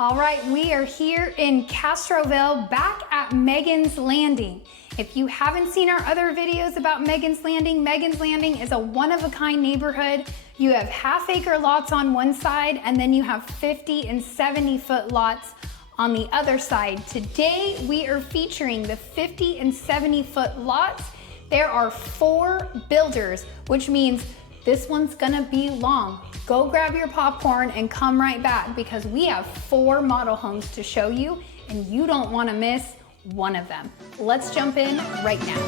All right, we are here in Castroville, back at Megan's Landing. If you haven't seen our other videos about Megan's Landing is a one-of-a-kind neighborhood. You have half-acre lots on one side, and then you have 50 and 70-foot lots on the other side. Today, we are featuring the 50 and 70-foot lots. There are 4 builders, which means this one's gonna be long. Go grab your popcorn and come right back because we have 4 model homes to show you and you don't wanna miss one of them. Let's jump in right now.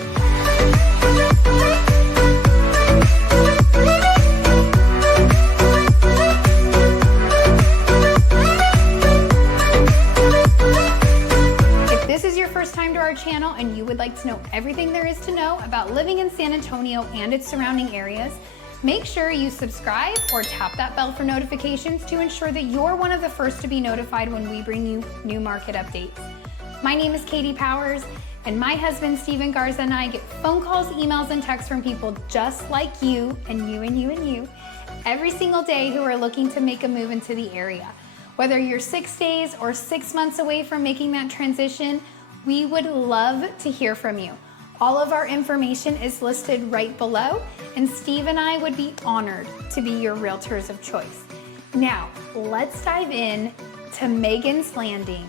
If this is your first time to our channel and you would like to know everything there is to know about living in San Antonio and its surrounding areas, make sure you subscribe or tap that bell for notifications to ensure that you're one of the first to be notified when we bring you new market updates. My name is Katie Powers, and my husband Stephen Garza and I get phone calls, emails, and texts from people just like you and you and you and you every single day who are looking to make a move into the area. Whether you're 6 days or 6 months away from making that transition, we would love to hear from you. All of our information is listed right below, and Steve and I would be honored to be your realtors of choice. Now, let's dive in to Megan's Landing.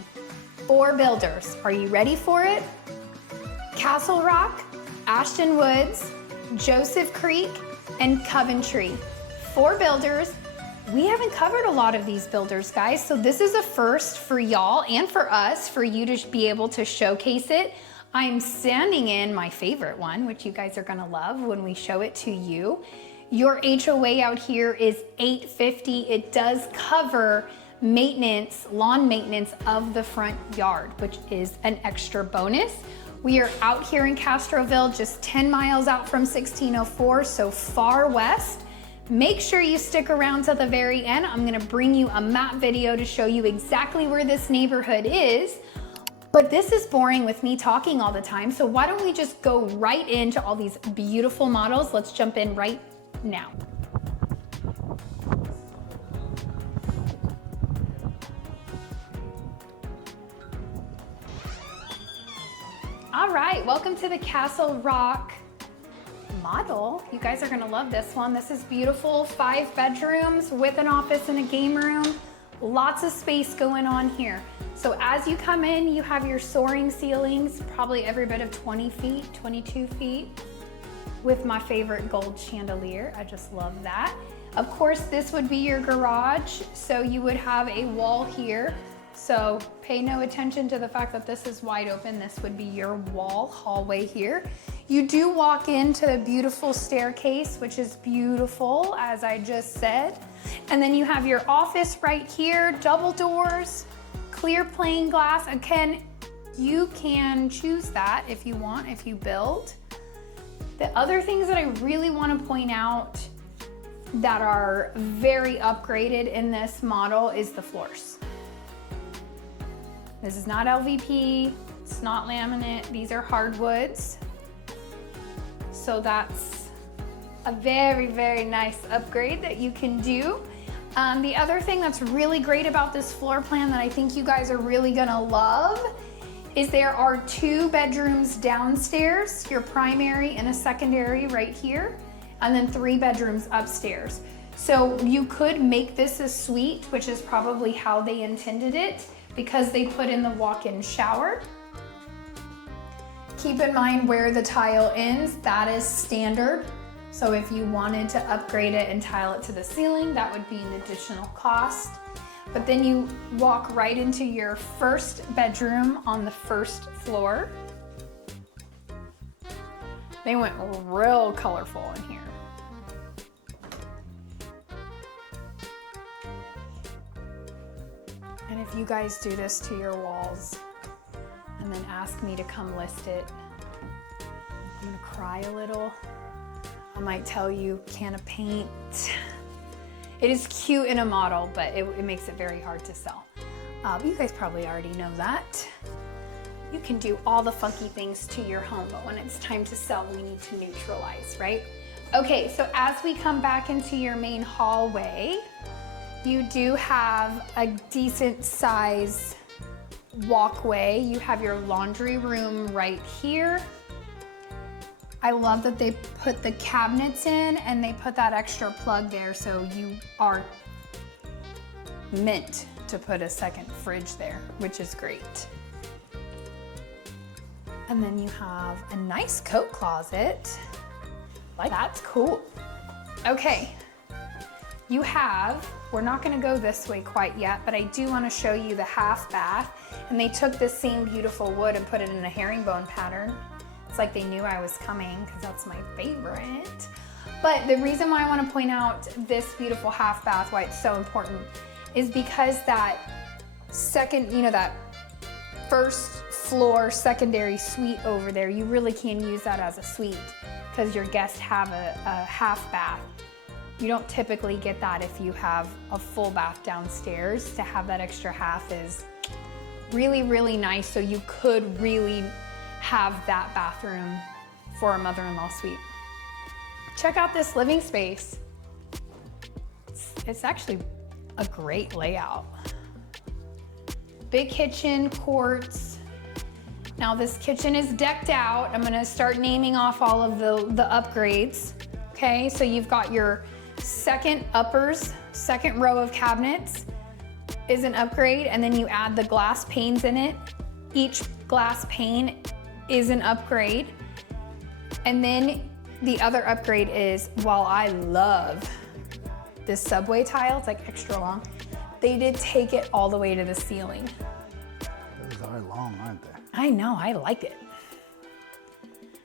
4 builders. Are you ready for it? CastleRock, Ashton Woods, Joseph Creek, and Coventry. 4 builders. We haven't covered a lot of these builders, guys, so this is a first for y'all and for us, for you to be able to showcase it. I'm standing in my favorite one, which you guys are gonna love when we show it to you. Your HOA out here is $850. It does cover maintenance, lawn maintenance of the front yard, which is an extra bonus. We are out here in Castroville, just 10 miles out from 1604, so far west. Make sure you stick around to the very end. I'm gonna bring you a map video to show you exactly where this neighborhood is. But this is boring with me talking all the time, so why don't we just go right into all these beautiful models? Let's jump in right now. All right, welcome to the CastleRock model. You guys are gonna love this one. This is beautiful, 5 bedrooms with an office and a game room. Lots of space going on here. So as you come in, you have your soaring ceilings, probably every bit of 20 feet, 22 feet, with my favorite gold chandelier. I just love that. Of course, this would be your garage. So you would have a wall here. So pay no attention to the fact that this is wide open. This would be your wall hallway here. You do walk into a beautiful staircase, which is beautiful, as I just said. And then you have your office right here, double doors, clear plain glass. Again, you can choose that if you want, if you build. The other things that I really want to point out that are very upgraded in this model is the floors. This is not LVP, it's not laminate, these are hardwoods. So that's a very, very nice upgrade that you can do. The other thing that's really great about this floor plan that I think you guys are really gonna love is there are 2 bedrooms downstairs, your primary and a secondary right here, and then 3 bedrooms upstairs. So you could make this a suite, which is probably how they intended it, because they put in the walk-in shower. Keep in mind where the tile ends, that is standard. So if you wanted to upgrade it and tile it to the ceiling, that would be an additional cost. But then you walk right into your first bedroom on the first floor. They went real colorful in here. And if you guys do this to your walls and then ask me to come list it, I'm gonna cry a little. I might tell you, can of paint. It is cute in a model, but it makes it very hard to sell. You guys probably already know that. You can do all the funky things to your home, but when it's time to sell, we need to neutralize, right? Okay, so as we come back into your main hallway, You do have a decent size walkway. You have your laundry room right here. I love that they put the cabinets in and they put that extra plug there, so you are meant to put a second fridge there, which is great. And then you have a nice coat closet. Like, that's cool. Okay, you have, we're not gonna go this way quite yet, but I do wanna show you the half bath. And they took this same beautiful wood and put it in a herringbone pattern. It's like they knew I was coming, because that's my favorite. But the reason why I wanna point out this beautiful half bath, why it's so important, is because that second, you know, that first floor secondary suite over there, you really can use that as a suite because your guests have a half bath. You don't typically get that if you have a full bath downstairs. To have that extra half is really, really nice. So you could really have that bathroom for a mother-in-law suite. Check out this living space. It's actually a great layout. Big kitchen, quartz. Now this kitchen is decked out. I'm gonna start naming off all of the upgrades. Okay, so you've got your second uppers, second row of cabinets is an upgrade, and then you add the glass panes in it. Each glass pane is an upgrade. And then the other upgrade is, while I love this subway tile, it's like extra long, they did take it all the way to the ceiling. Those are long, aren't they? I know, I like it.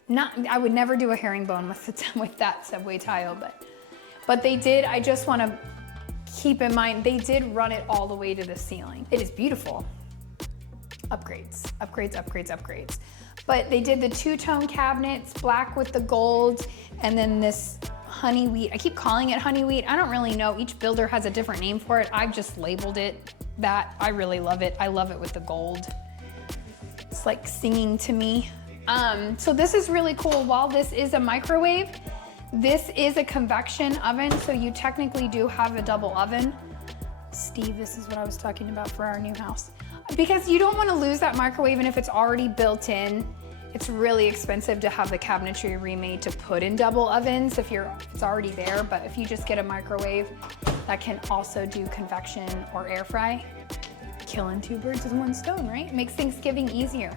I would never do a herringbone with that subway tile, but they did. I just want to keep in mind, they did run it all the way to the ceiling. It is beautiful. Upgrades, upgrades, upgrades, upgrades. But they did the two-tone cabinets, black with the gold, and then this honey wheat. I keep calling it honey wheat. I don't really know. Each builder has a different name for it. I've just labeled it that. I really love it. I love it with the gold. It's like singing to me. So this is really cool. While this is a microwave, this is a convection oven, so you technically do have a double oven. Steve, this is what I was talking about for our new house. Because you don't want to lose that microwave, and if it's already built in, it's really expensive to have the cabinetry remade to put in double ovens if it's already there. But if you just get a microwave that can also do convection or air fry, killing two birds with one stone, right? Makes Thanksgiving easier.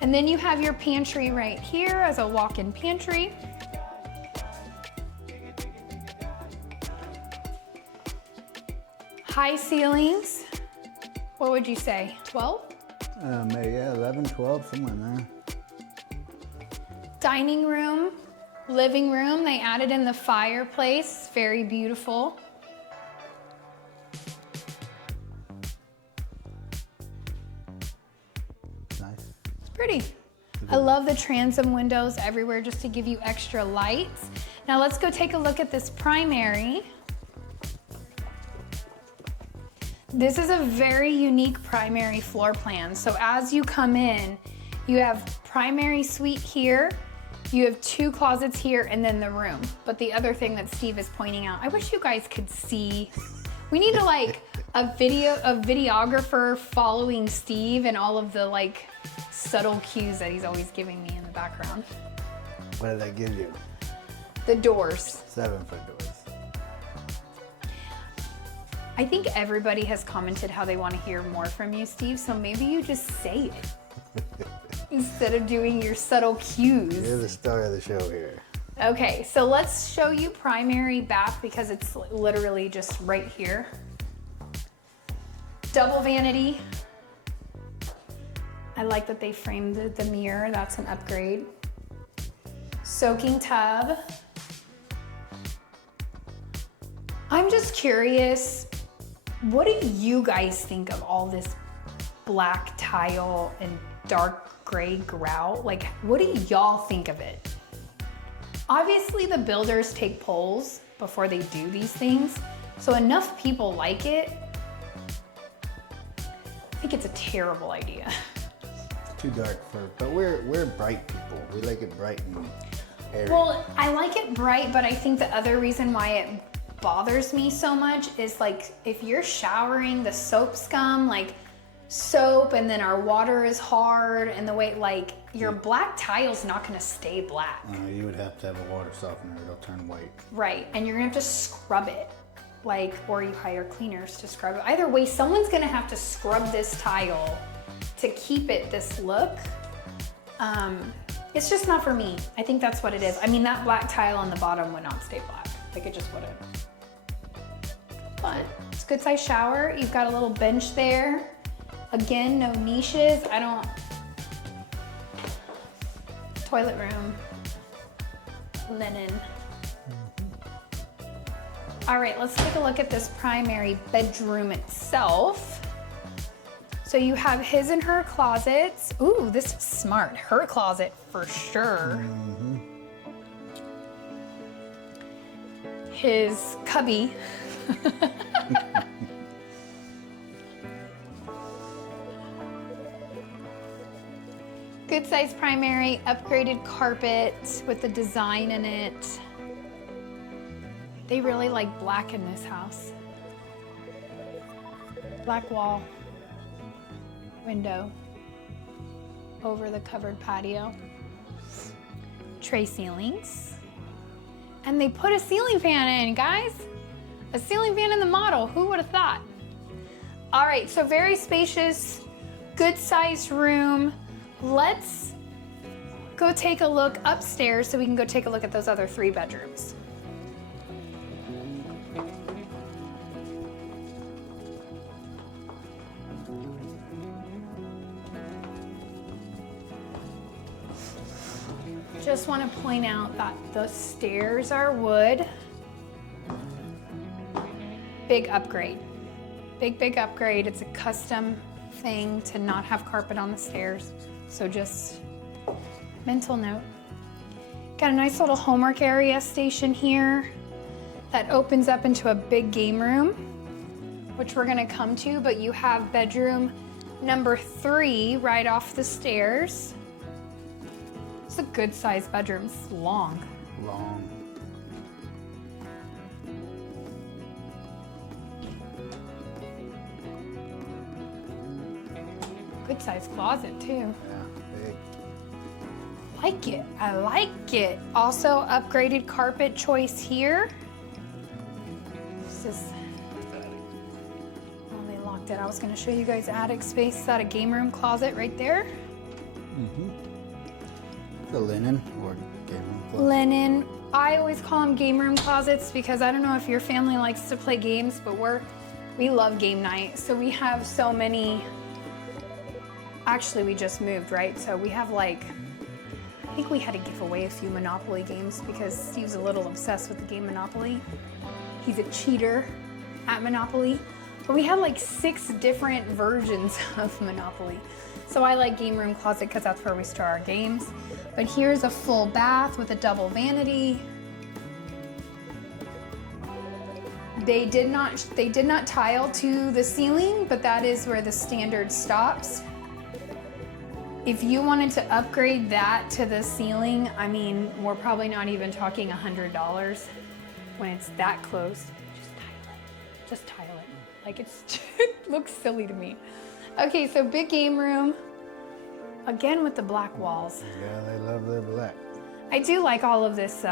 And then you have your pantry right here as a walk-in pantry. High ceilings. What would you say, 12? Maybe, yeah, 11, 12, somewhere in there. Dining room, living room. They added in the fireplace. Very beautiful. Nice. It's pretty. I love the transom windows everywhere just to give you extra lights. Now let's go take a look at this primary. This is a very unique primary floor plan. So as you come in, you have primary suite here, you have two closets here, and then the room. But the other thing that Steve is pointing out, I wish you guys could see. We need to like a videographer following Steve and all of the like subtle cues that he's always giving me in the background. What did I give you? The doors. 7-foot doors. I think everybody has commented how they want to hear more from you, Steve, so maybe you just say it instead of doing your subtle cues. You're the star of the show here. Okay, so let's show you primary bath because it's literally just right here. Double vanity. I like that they framed the mirror. That's an upgrade. Soaking tub. I'm just curious, what do you guys think of all this black tile and dark gray grout? Like, what do y'all think of it? Obviously, the builders take polls before they do these things, so enough people like it. I think it's a terrible idea. It's too dark but we're bright people. We like it bright and airy. Well, I like it bright, but I think the other reason why it bothers me so much is like if you're showering, the soap scum, like soap, and then our water is hard, and the way like your black tile's not gonna stay black. You would have to have a water softener, it'll turn white. Right, and you're gonna have to scrub it, like, or you hire cleaners to scrub it. Either way, someone's gonna have to scrub this tile to keep it this look. It's just not for me. I think that's what it is. I mean, that black tile on the bottom would not stay black. Like, it just wouldn't. But it's a good size shower. You've got a little bench there. Again, no niches. Toilet room. Linen. All right, let's take a look at this primary bedroom itself. So you have his and her closets. Ooh, this is smart. Her closet for sure. His cubby. Good size primary, upgraded carpet with the design in it. They really like black in this house. Black wall. Window over the covered patio, tray ceilings, and they put a ceiling fan in, guys. A ceiling fan in the model, who would have thought? All right, so very spacious, good sized room. Let's go take a look upstairs so we can go take a look at those other 3 bedrooms. Just want to point out that the stairs are wood. Big upgrade. Big upgrade. It's a custom thing to not have carpet on the stairs. So just mental note. Got a nice little homework area station here that opens up into a big game room, which we're going to come to, but you have bedroom number 3 right off the stairs. It's a good sized bedroom. It's long. Long. Good sized closet too. Yeah, big. Like it. I like it. Also upgraded carpet choice here. This is, oh, they locked it. I was going to show you guys attic space. Is that a game room closet right there? The linen or game room closet. Linen. I always call them game room closets because I don't know if your family likes to play games, but we love game night. So we have so many. Actually, we just moved, right? So we have like, I think we had to give away a few Monopoly games because Steve's a little obsessed with the game Monopoly. He's a cheater at Monopoly. But we have like 6 different versions of Monopoly. So I like game room closet because that's where we store our games. But here's a full bath with a double vanity. They did not tile to the ceiling, but that is where the standard stops. If you wanted to upgrade that to the ceiling, I mean, we're probably not even talking $100 when it's that close. Just tile it. Like it looks silly to me. Okay, so big game room. Again with the black walls. Yeah, they love their black. I do like all of this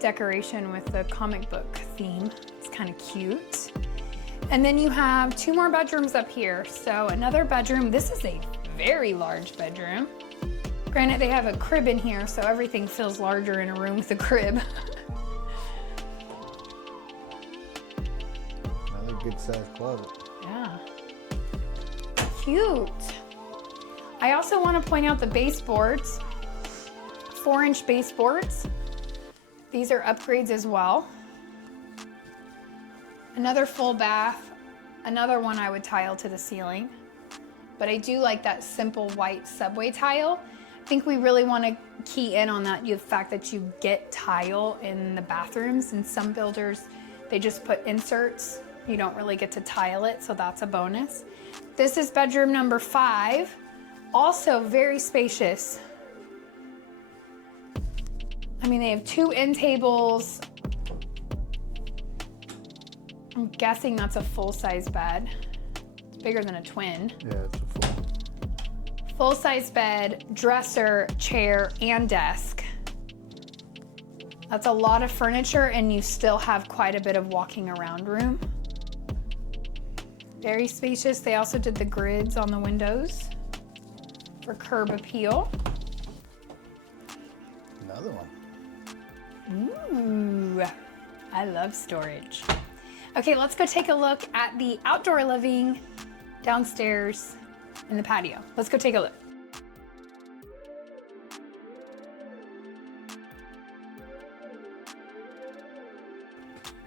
decoration with the comic book theme. It's kind of cute. And then you have 2 more bedrooms up here. So another bedroom. This is a very large bedroom. Granted, they have a crib in here, so everything feels larger in a room with a crib. Another good sized closet. Yeah. Cute. I also want to point out the baseboards. 4-inch baseboards. These are upgrades as well. Another full bath. Another one I would tile to the ceiling. But I do like that simple white subway tile. I think we really want to key in on that, the fact that you get tile in the bathrooms. And some builders, they just put inserts. You don't really get to tile it, so that's a bonus. This is bedroom number 5. Also very spacious. I mean, they have 2 end tables, I'm guessing that's a full-size bed. It's bigger than a twin. Yeah, it's a full. Full-size bed, dresser, chair, and desk. That's a lot of furniture, and you still have quite a bit of walking around room. Very spacious. They also did the grids on the windows for curb appeal. Another one. Ooh, I love storage. Okay, let's go take a look at the outdoor living downstairs in the patio. Let's go take a look.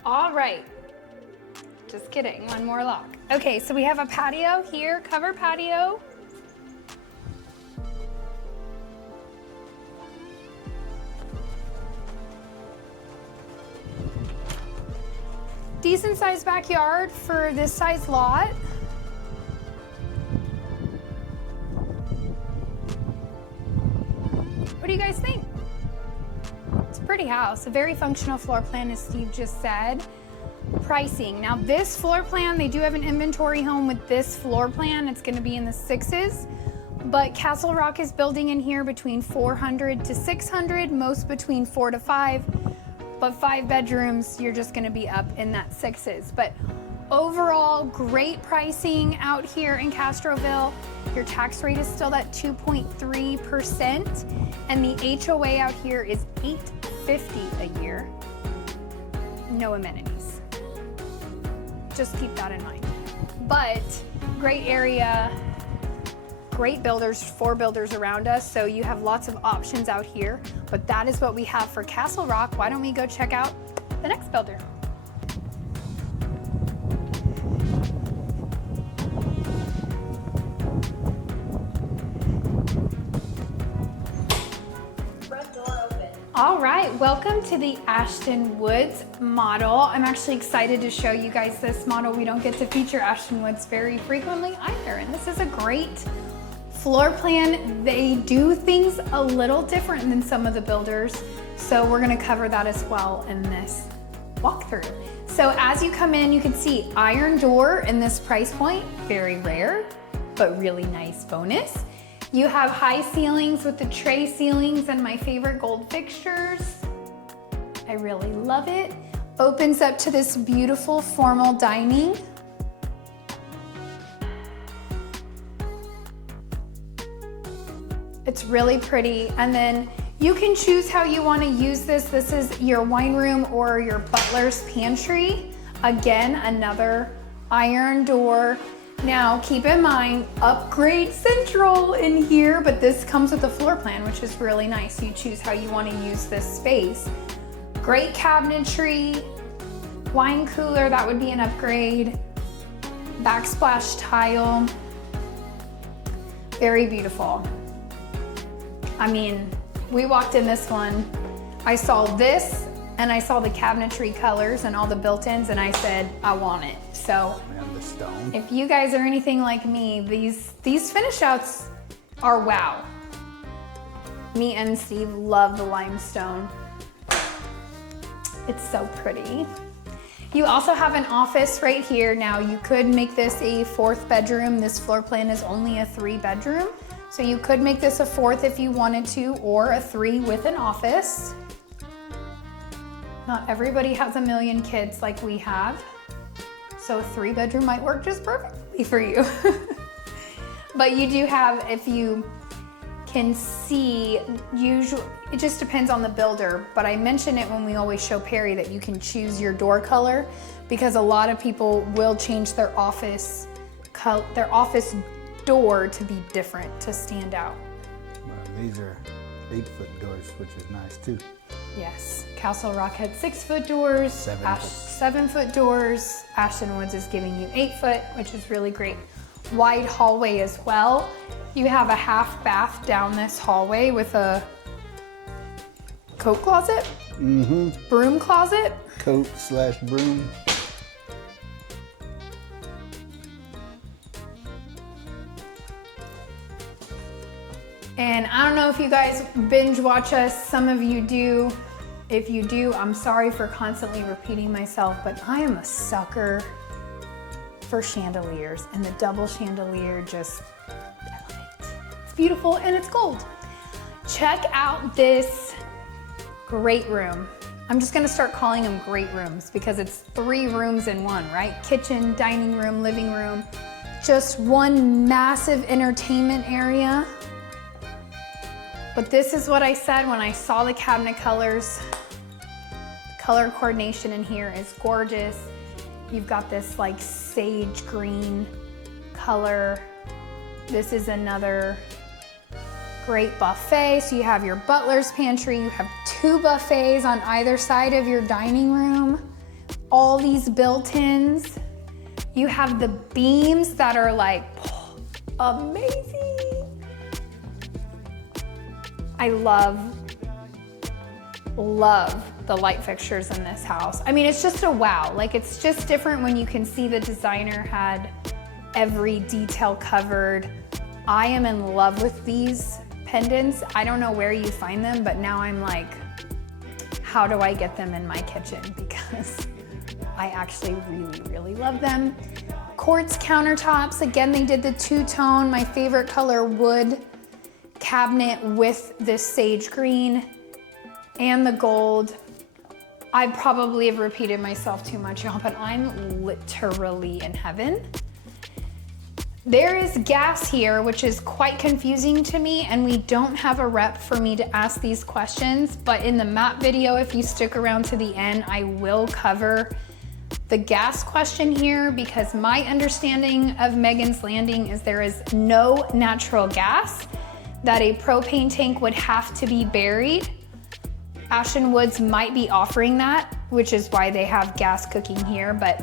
All right, just kidding, one more lock. Okay, so we have a patio here, covered patio. Decent sized backyard for this size lot. What do you guys think? It's a pretty house, a very functional floor plan, as Steve just said. Pricing. Now this floor plan, they do have an inventory home with this floor plan. It's gonna be in the 6s, but CastleRock is building in here between 400 to 600, most between 4 to 5. But 5 bedrooms, you're just gonna be up in that 6s. But overall, great pricing out here in Castroville. Your tax rate is still at 2.3%, and the HOA out here is $850 a year. No amenities. Just keep that in mind. But great area, great builders, 4 builders around us, so you have lots of options out here. But that is what we have for CastleRock. Why don't we go check out the next builder? Front door open. All right, welcome to the Ashton Woods model. I'm actually excited to show you guys this model. We don't get to feature Ashton Woods very frequently either, and this is a great floor plan. They do things a little different than some of the builders, so we're gonna cover that as well in this walkthrough. So as you come in, you can see iron door in this price point, very rare, but really nice bonus. You have high ceilings with the tray ceilings and my favorite gold fixtures. I really love it. Opens up to this beautiful formal dining. It's really pretty. And then you can choose how you want to use this. This is your wine room or your butler's pantry. Again, another iron door. Now keep in mind, upgrade central in here, but this comes with a floor plan, which is really nice. You choose how you want to use this space. Great cabinetry, wine cooler, that would be an upgrade. Backsplash tile, very beautiful. I mean, we walked in this one, I saw this and I saw the cabinetry colors and all the built-ins and I said, I want it. So And the stone. if you guys are anything like me, these finish outs are wow. Me and Steve love the limestone. It's so pretty. You also have an office right here. Now you could make this a 4th bedroom. This floor plan is only a 3 bedroom. So you could make this a 4th if you wanted to, or a 3 with an office. Not everybody has a million kids like we have. So a 3 bedroom might work just perfectly for you. But you do have, if you can see, usually, it just depends on the builder, but I mention it when we always show Perry that you can choose your door color, because a lot of people will change their office door to be different, to stand out. Well, these are 8-foot doors, which is nice too. Yes, CastleRock had 6-foot doors, 7-foot doors. Ashton Woods is giving you 8-foot, which is really great. Wide hallway as well. You have a half bath down this hallway with a coat closet, broom closet. Coat/broom. And I don't know if you guys binge watch us, some of you do. If you do, I'm sorry for constantly repeating myself, but I am a sucker for chandeliers, and the double chandelier just, I love it. It's beautiful and it's gold. Check out this great room. I'm just gonna start calling them great rooms because it's 3 rooms in one, right? Kitchen, dining room, living room, just one massive entertainment area. But this is what I said when I saw the cabinet colors. The color coordination in here is gorgeous. You've got this like sage green color. This is another great buffet. So you have your butler's pantry. You have 2 buffets on either side of your dining room. All these built-ins. You have the beams that are like amazing. I love the light fixtures in this house. I mean, it's just a wow. Like, it's just different when you can see the designer had every detail covered. I am in love with these pendants. I don't know where you find them, but now I'm like, how do I get them in my kitchen? Because I actually really, really love them. Quartz countertops. Again, they did the 2-tone, my favorite color, wood cabinet with this sage green and the gold. I probably have repeated myself too much, y'all, but I'm literally in heaven. There is gas here, which is quite confusing to me, and we don't have a rep for me to ask these questions, but in the map video, if you stick around to the end, I will cover the gas question here, because my understanding of Megan's Landing is there is no natural gas, that a propane tank would have to be buried. Ashton Woods might be offering that, which is why they have gas cooking here, but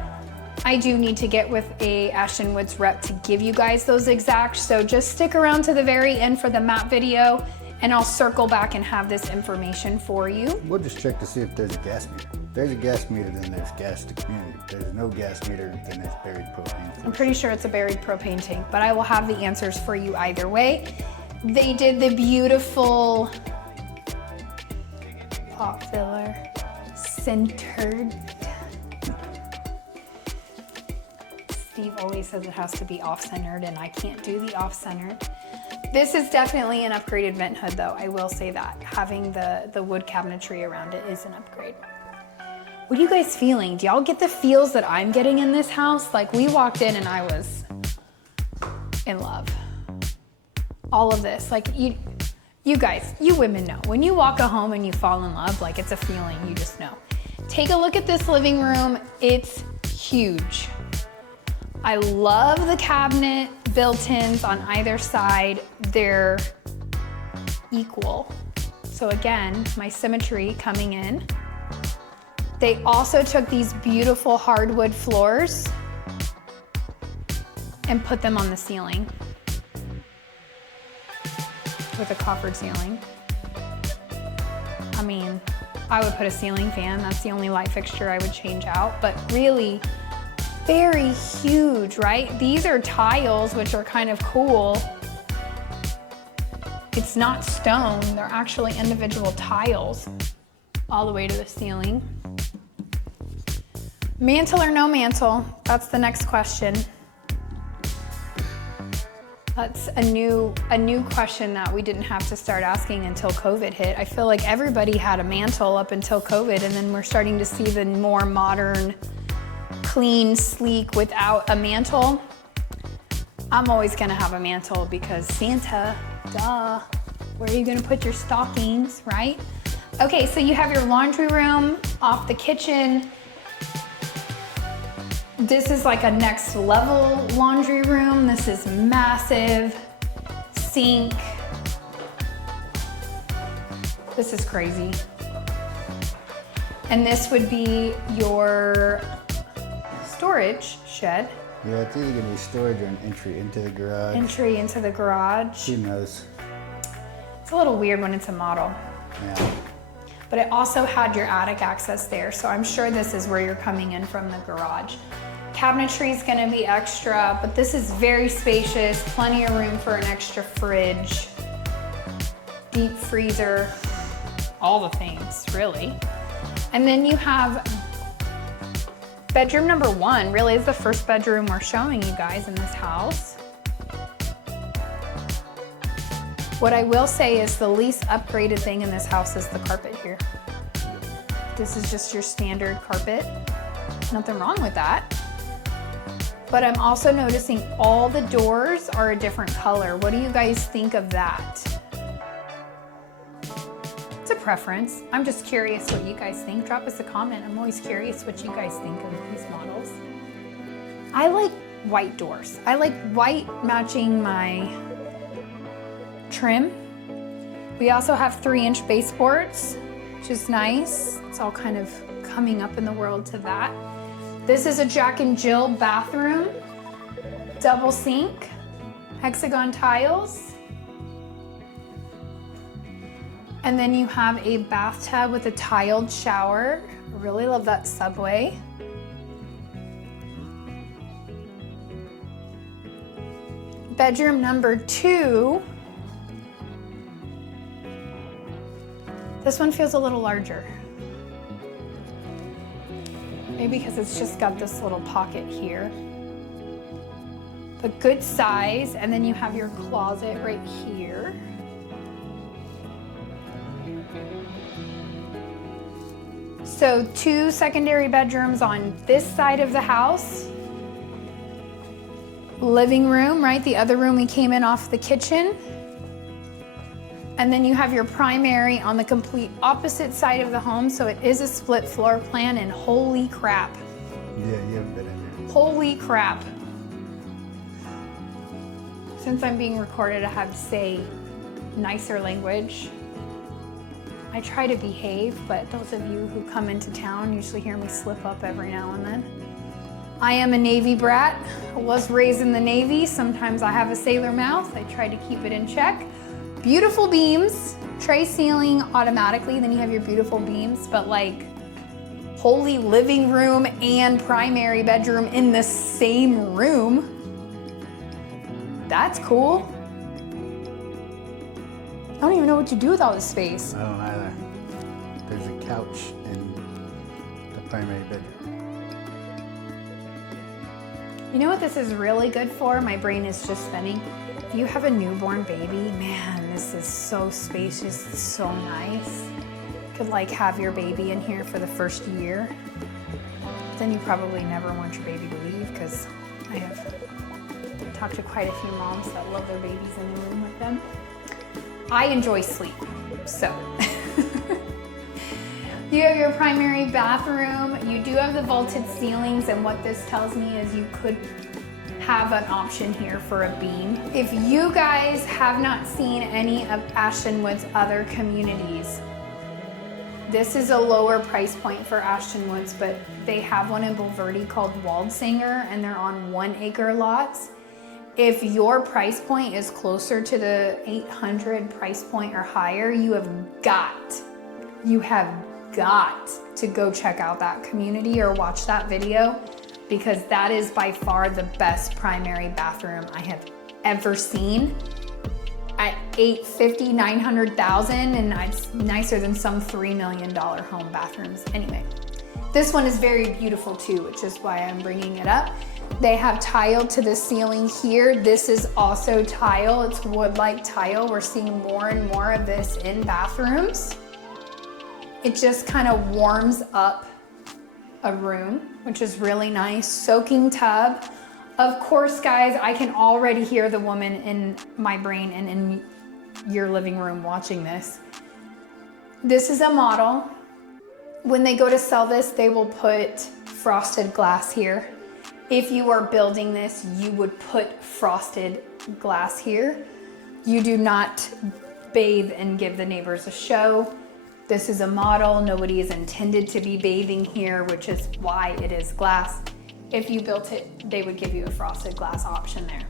I do need to get with a Ashton Woods rep to give you guys those exacts. So just stick around to the very end for the map video, and I'll circle back and have this information for you. We'll just check to see if there's a gas meter. If there's a gas meter, then there's gas to community. If there's no gas meter, then there's buried propane. I'm pretty sure it's a buried propane tank, but I will have the answers for you either way. They did the beautiful pot filler, centered. Steve always says it has to be off-centered, and I can't do the off-centered. This is definitely an upgraded vent hood though, I will say that. Having the wood cabinetry around it is an upgrade. What are you guys feeling? Do y'all get the feels that I'm getting in this house? Like, we walked in and I was in love. All of this, like, you guys, you women know. When you walk a home and you fall in love, like, it's a feeling, you just know. Take a look at this living room. It's huge. I love the cabinet built-ins on either side. They're equal. So again, my symmetry coming in. They also took these beautiful hardwood floors and put them on the ceiling with a coffered ceiling. I mean, I would put a ceiling fan. That's the only light fixture I would change out, but really very huge, right? These are tiles, which are kind of cool. It's not stone, they're actually individual tiles all the way to the ceiling. Mantle or no mantle? That's the next question. That's a new question that we didn't have to start asking until COVID hit. I feel like everybody had a mantle up until COVID, and then we're starting to see the more modern, clean, sleek without a mantle. I'm always gonna have a mantle because Santa, duh. Where are you gonna put your stockings, right? Okay, so you have your laundry room off the kitchen. This is like a next level laundry room. This is massive. Sink. This is crazy. And this would be your storage shed. Yeah, it's either gonna be storage or an entry into the garage. Entry into the garage. Who knows? It's a little weird when it's a model. Yeah. But it also had your attic access there, so I'm sure this is where you're coming in from the garage. Cabinetry is gonna be extra, but this is very spacious, plenty of room for an extra fridge, deep freezer, all the things, really. And then you have bedroom number 1, really is the first bedroom we're showing you guys in this house. What I will say is the least upgraded thing in this house is the carpet here. This is just your standard carpet. Nothing wrong with that. But I'm also noticing all the doors are a different color. What do you guys think of that? It's a preference. I'm just curious what you guys think. Drop us a comment. I'm always curious what you guys think of these models. I like white doors. I like white matching my trim. We also have 3-inch baseboards, which is nice. It's all kind of coming up in the world to that. This is a Jack and Jill bathroom, double sink, hexagon tiles. And then you have a bathtub with a tiled shower. I really love that subway. Bedroom number 2. This one feels a little larger. Maybe because it's just got this little pocket here. But good size, and then you have your closet right here. So 2 secondary bedrooms on this side of the house. Living room, right? The other room we came in off the kitchen. And then you have your primary on the complete opposite side of the home, so it is a split floor plan, and holy crap. Yeah, you haven't been in there. Holy crap. Since I'm being recorded, I have to say nicer language. I try to behave, but those of you who come into town usually hear me slip up every now and then. I am a Navy brat. I was raised in the Navy. Sometimes I have a sailor mouth. I try to keep it in check. Beautiful beams, tray ceiling automatically, then you have your beautiful beams, but like holy living room and primary bedroom in the same room. That's cool. I don't even know what to do with all this space. I don't either. There's a couch in the primary bedroom. You know what this is really good for? My brain is just spinning. If you have a newborn baby, man, this is so spacious, it's so nice. Could like have your baby in here for the first year. Then you probably never want your baby to leave, because I have talked to quite a few moms that love their babies in the room with them. I enjoy sleep, so. You have your primary bathroom. You do have the vaulted ceilings, and what this tells me is you could have an option here for a beam. If you guys have not seen any of Ashton Woods' other communities, this is a lower price point for Ashton Woods, but they have one in Bulverde called Waldsinger, and they're on 1-acre lots. If your price point is closer to the 800 price point or higher, you have got to go check out that community or watch that video, because that is by far the best primary bathroom I have ever seen. At $850,000, $900,000, and it's nicer than some $3 million home bathrooms. Anyway, this one is very beautiful too, which is why I'm bringing it up. They have tile to the ceiling here. This is also tile. It's wood-like tile. We're seeing more and more of this in bathrooms. It just kind of warms up a room, which is really nice. Soaking tub. Of course, guys, I can already hear the woman in my brain and in your living room watching this. This is a model. When they go to sell this, they will put frosted glass here. If you are building this, you would put frosted glass here. You do not bathe and give the neighbors a show. This is a model. Nobody is intended to be bathing here, which is why it is glass. If you built it, they would give you a frosted glass option there.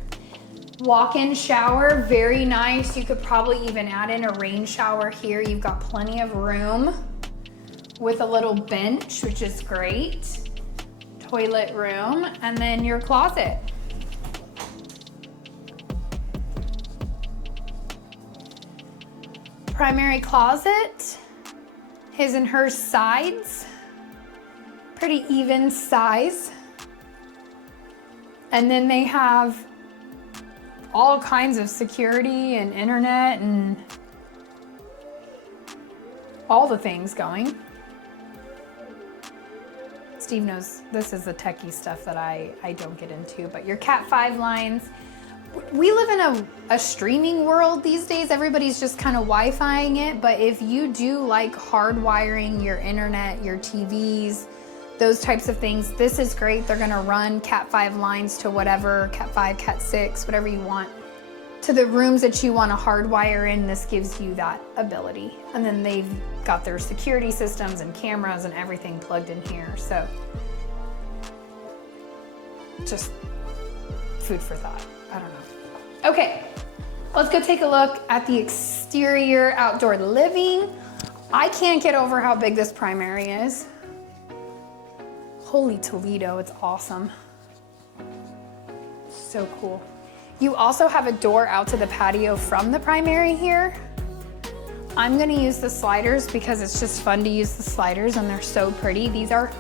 Walk-in shower, very nice. You could probably even add in a rain shower here. You've got plenty of room with a little bench, which is great. Toilet room, and then your closet. Primary closet, His and her sides, pretty even size. And then they have all kinds of security and internet and all the things going. Steve knows this is the techie stuff that I don't get into, but your Cat 5 lines. We live in a streaming world these days. Everybody's just kind of Wi-Fiing it, but if you do like hardwiring your internet, your TVs, those types of things, this is great. They're gonna run Cat 5 lines to whatever, Cat 5, Cat 6, whatever you want, to the rooms that you wanna hardwire in. This gives you that ability. And then they've got their security systems and cameras and everything plugged in here. So just food for thought. I don't know. Okay, let's go take a look at the exterior outdoor living. I can't get over how big this primary is. Holy Toledo, it's awesome. So cool. You also have a door out to the patio from the primary here. I'm gonna use the sliders because it's just fun to use the sliders and they're so pretty. These are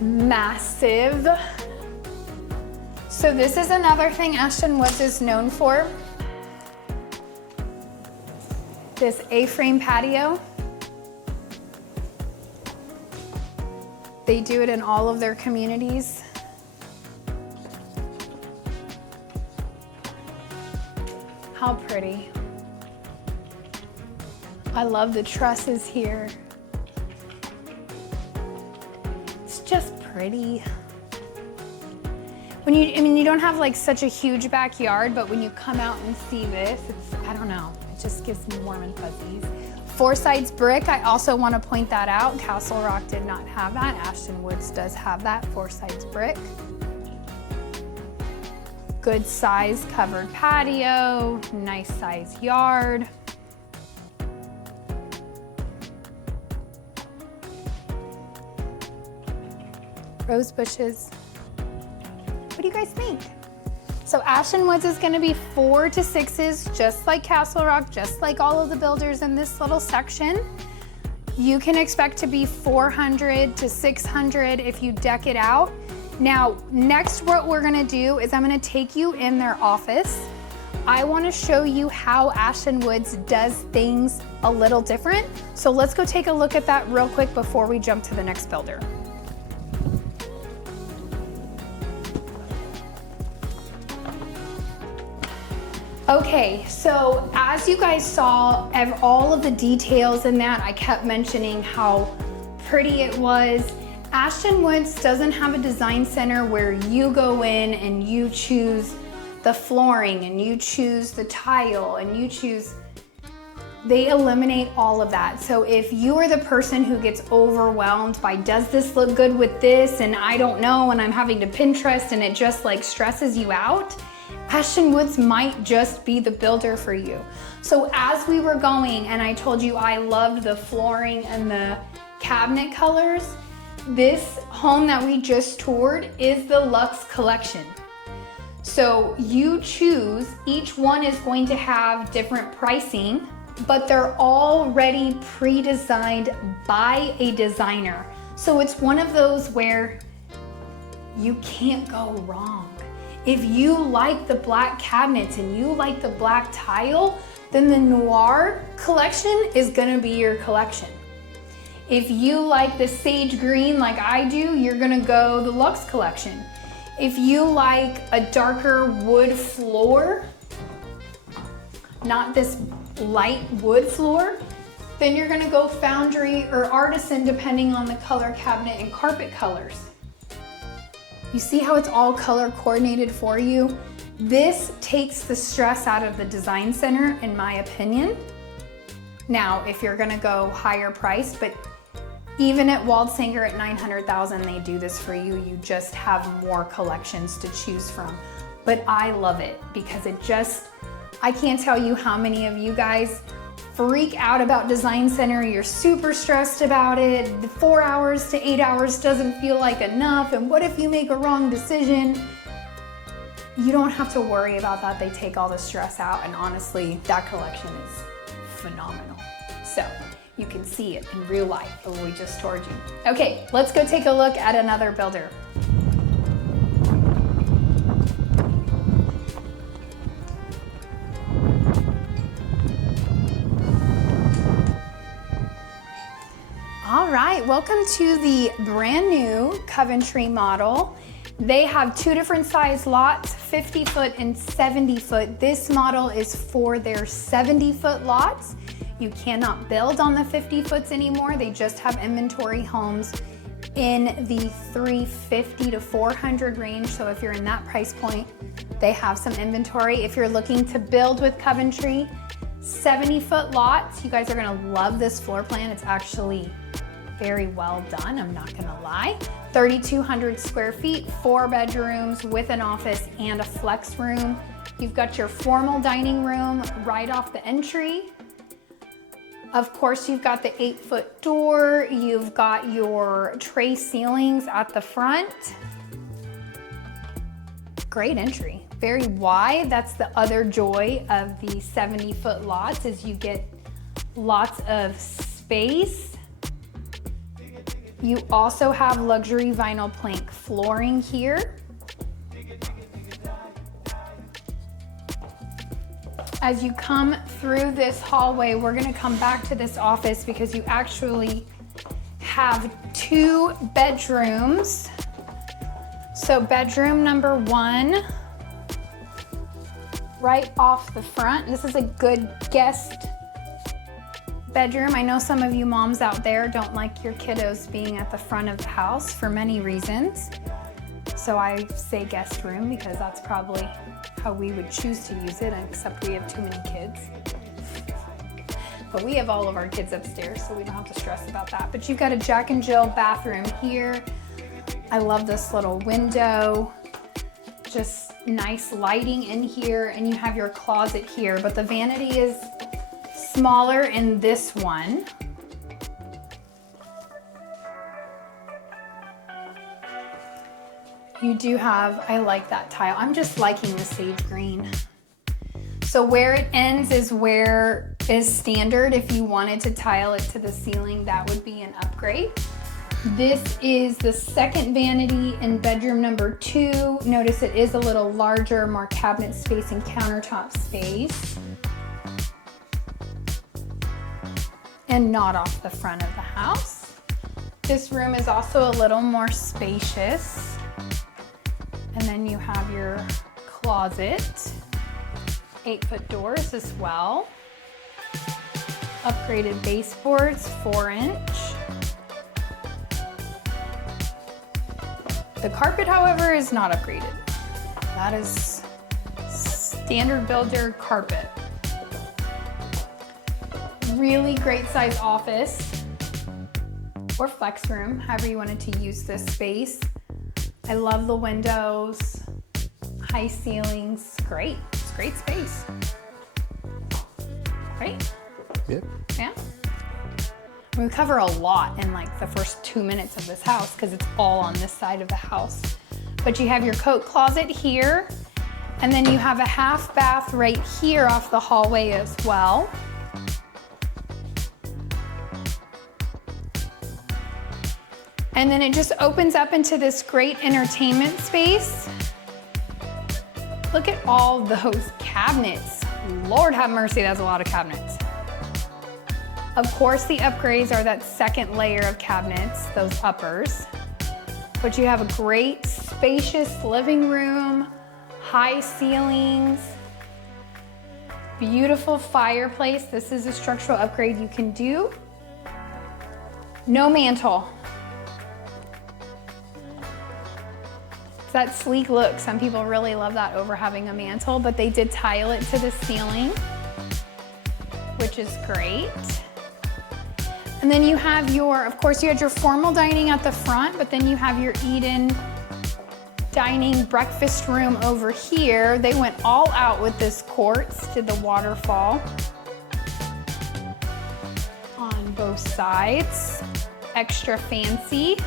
massive. So this is another thing Ashton Woods is known for. This A-frame patio. They do it in all of their communities. How pretty. I love the trusses here. It's just pretty. When you don't have like such a huge backyard, but when you come out and see this, it's, I don't know, it just gives me warm and fuzzies. 4 sides brick, I also want to point that out. CastleRock did not have that. Ashton Woods does have that, 4 sides brick. Good size covered patio, nice size yard. Rose bushes. What do you guys think? So Ashton Woods is gonna be 4 to 6s, just like CastleRock, just like all of the builders in this little section. You can expect to be 400 to 600 if you deck it out. Now, next what we're gonna do is I'm gonna take you in their office. I wanna show you how Ashton Woods does things a little different. So let's go take a look at that real quick before we jump to the next builder. Okay, so as you guys saw, all of the details in that, I kept mentioning how pretty it was. Ashton Woods doesn't have a design center where you go in and you choose the flooring and you choose the tile and you choose, they eliminate all of that. So if you are the person who gets overwhelmed by, does this look good with this? And I don't know, and I'm having to Pinterest and it just like stresses you out, Ashton Woods might just be the builder for you. So as we were going, and I told you I loved the flooring and the cabinet colors, this home that we just toured is the Luxe Collection. So you choose, each one is going to have different pricing, but they're already pre-designed by a designer. So it's one of those where you can't go wrong. If you like the black cabinets and you like the black tile, then the Noir collection is gonna be your collection. If you like the sage green like I do, you're gonna go the Luxe Collection. If you like a darker wood floor, not this light wood floor, then you're gonna go Foundry or Artisan depending on the color cabinet and carpet colors. You see how it's all color coordinated for you? This takes the stress out of the design center, in my opinion. Now, if you're gonna go higher price, but even at Waldsinger at $900,000, they do this for you. You just have more collections to choose from. But I love it because it just, I can't tell you how many of you guys freak out about Design Center. You're super stressed about it. 4 hours to 8 hours doesn't feel like enough. And what if you make a wrong decision? You don't have to worry about that. They take all the stress out. And honestly, that collection is phenomenal. So you can see it in real life, but we just toured you. Okay, let's go take a look at another builder. All right, welcome to the brand new Coventry model. They have two different size lots, 50 foot and 70 foot. This model is for their 70 foot lots. You cannot build on the 50 foots anymore. They just have inventory homes in the 350 to 400 range. So if you're in that price point, they have some inventory. If you're looking to build with Coventry, 70 foot lots, you guys are gonna love this floor plan. It's actually very well done, I'm not gonna lie. 3,200 square feet, 4 bedrooms with an office and a flex room. You've got your formal dining room right off the entry. Of course, you've got the 8-foot door. You've got your tray ceilings at the front. Great entry, very wide. That's the other joy of the 70-foot lots is you get lots of space. You also have luxury vinyl plank flooring here. As you come through this hallway, we're gonna come back to this office because you actually have 2 bedrooms. So bedroom number 1, right off the front. This is a good guest bedroom. I know some of you moms out there don't like your kiddos being at the front of the house for many reasons. So I say guest room because that's probably how we would choose to use it, except we have too many kids. But we have all of our kids upstairs, so we don't have to stress about that. But you've got a Jack and Jill bathroom here. I love this little window. Just nice lighting in here, and you have your closet here, but the vanity is smaller in this one. You do have, I like that tile. I'm just liking the sage green. So where it ends is where is standard. If you wanted to tile it to the ceiling, that would be an upgrade. This is the second vanity in bedroom number 2. Notice it is a little larger, more cabinet space and countertop space. And not off the front of the house. This room is also a little more spacious. And then you have your closet, 8-foot doors as well. Upgraded baseboards, 4-inch. The carpet, however, is not upgraded. That is standard builder carpet. Really great size office or flex room, however you wanted to use this space. I love the windows, high ceilings, great. It's great space. Right? Yep. Yeah. We cover a lot in like the first 2 minutes of this house because it's all on this side of the house. But you have your coat closet here, and then you have a half bath right here off the hallway as well. And then it just opens up into this great entertainment space. Look at all those cabinets. Lord have mercy, that's a lot of cabinets. Of course, the upgrades are that second layer of cabinets, those uppers. But you have a great spacious living room, high ceilings, beautiful fireplace. This is a structural upgrade you can do. No mantle. That sleek look, some people really love that over having a mantle, but they did tile it to the ceiling, which is great. And then you have your, of course you had your formal dining at the front, but then you have your Eden dining breakfast room over here. They went all out with this quartz, did the waterfall on both sides, extra fancy.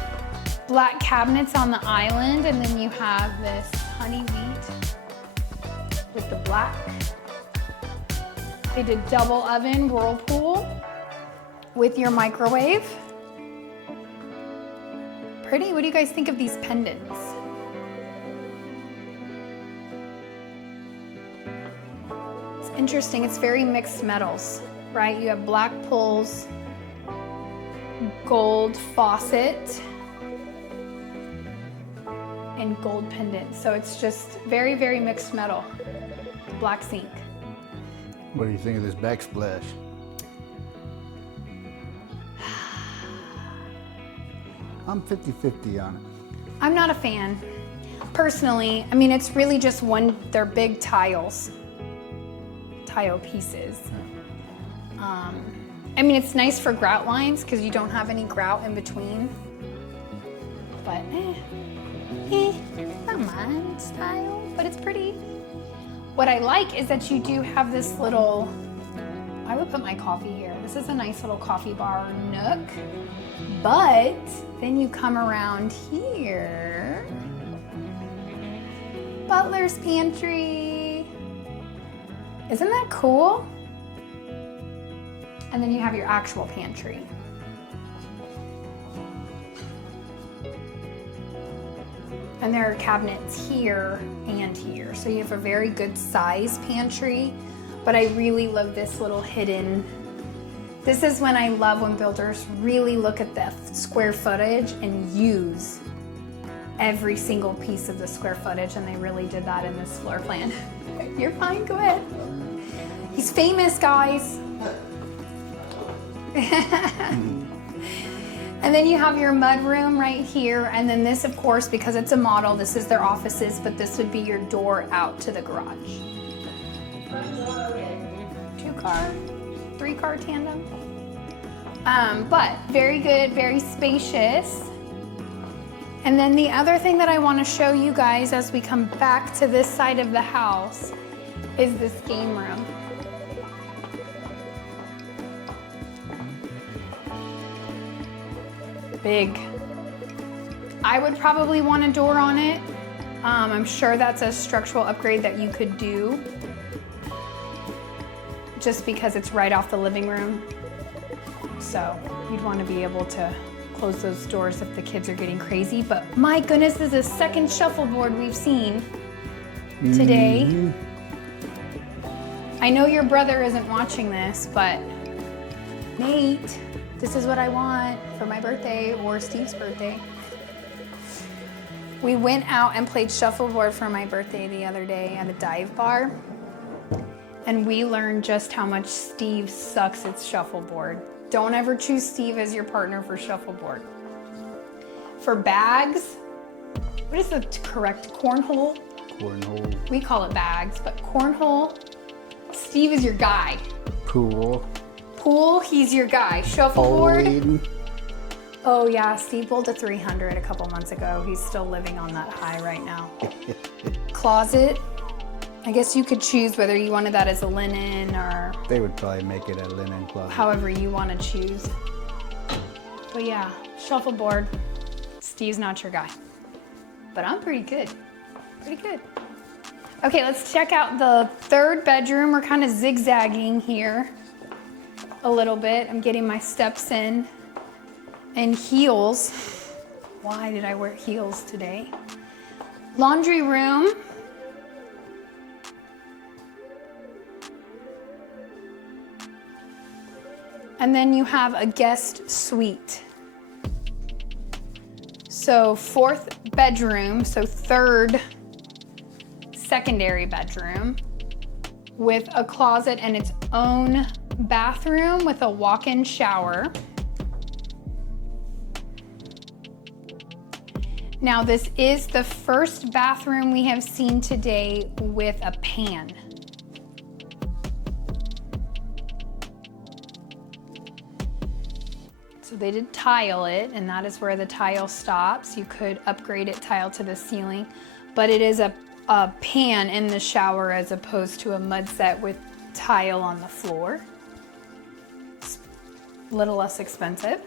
Black cabinets on the island, and then you have this honey wheat with the black. They did double oven whirlpool with your microwave. Pretty. What do you guys think of these pendants? It's interesting. It's very mixed metals, right? You have black pulls, gold faucet, and gold pendant. So it's just very, very mixed metal. Black sink. What do you think of this backsplash? I'm 50-50 on it. I'm not a fan. Personally, I mean, it's really just they're big tiles. Tile pieces. I mean, it's nice for grout lines because you don't have any grout in between. But, not my style, but it's pretty. What I like is that you do have this little, I would put my coffee here. This is a nice little coffee bar nook. But then you come around here. Butler's pantry. Isn't that cool? And then you have your actual pantry. And there are cabinets here and here. So you have a very good size pantry, but I really love this little hidden. This is when I love when builders really look at the square footage and use every single piece of the square footage, and they really did that in this floor plan. You're fine, go ahead. He's famous, guys. And then you have your mud room right here, and then this, of course, because it's a model, this is their offices, but this would be your door out to the garage. Front door open. 2-car, 3-car tandem. But very good, very spacious. And then the other thing that I want to show you guys as we come back to this side of the house is this game room. Big. I would probably want a door on it. I'm sure that's a structural upgrade that you could do just because it's right off the living room. So you'd want to be able to close those doors if the kids are getting crazy. But my goodness, this is the second shuffleboard we've seen today. Mm-hmm. I know your brother isn't watching this, but Nate, this is what I want for my birthday or Steve's birthday. We went out and played shuffleboard for my birthday the other day at a dive bar. And we learned just how much Steve sucks at shuffleboard. Don't ever choose Steve as your partner for shuffleboard. For bags, what is the correct cornhole? Cornhole. We call it bags, but cornhole, Steve is your guy. Pool. Pool, he's your guy. Shuffleboard. Bowling. Oh yeah, Steve bowled a 300 a couple months ago. He's still living on that high right now. Closet. I guess you could choose whether you wanted that as a linen or They would probably make it a linen closet. however you want to choose. But yeah, shuffleboard. Steve's not your guy. But I'm pretty good. Pretty good. Okay, let's check out the third bedroom. We're kind of zigzagging here a little bit. I'm getting my steps in. And heels. Why did I wear heels today? Laundry room. And then you have a guest suite. So fourth bedroom, so third secondary bedroom with a closet and its own bathroom with a walk-in shower. Now this is the first bathroom we have seen today with a pan. So they did tile it, and that is where the tile stops. You could upgrade it tile to the ceiling, but it is a pan in the shower as opposed to a mud set with tile on the floor. It's a little less expensive.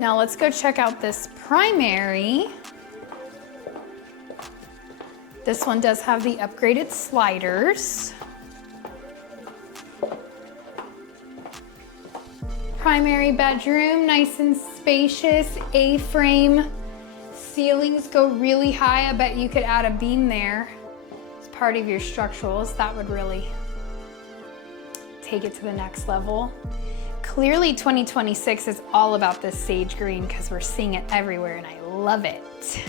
Now let's go check out this primary. This one does have the upgraded sliders. primary bedroom, nice and spacious, A-frame. Ceilings go really high. I bet you could add a beam there as part of your structurals. That would really take it to the next level. Clearly 2026 is all about this sage green because we're seeing it everywhere and I love it.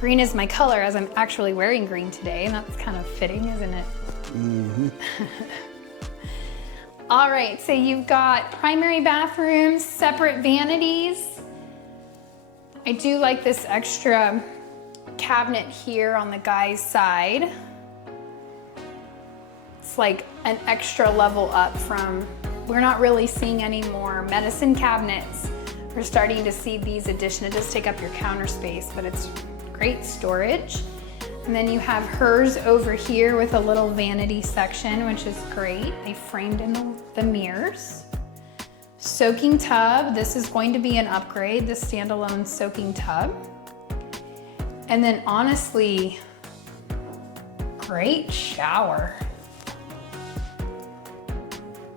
Green is my color as I'm actually wearing green today, and that's kind of fitting, isn't it? Mm-hmm. All right, so you've got primary bathrooms, separate vanities. I do like this extra cabinet here on the guy's side. It's like an extra level up from, we're not really seeing any more medicine cabinets. We're starting to see these addition. It does take up your counter space, but it's great storage. And then you have hers over here with a little vanity section, which is great. They framed in the mirrors. Soaking tub. This is going to be an upgrade, the standalone soaking tub. And then honestly, great shower.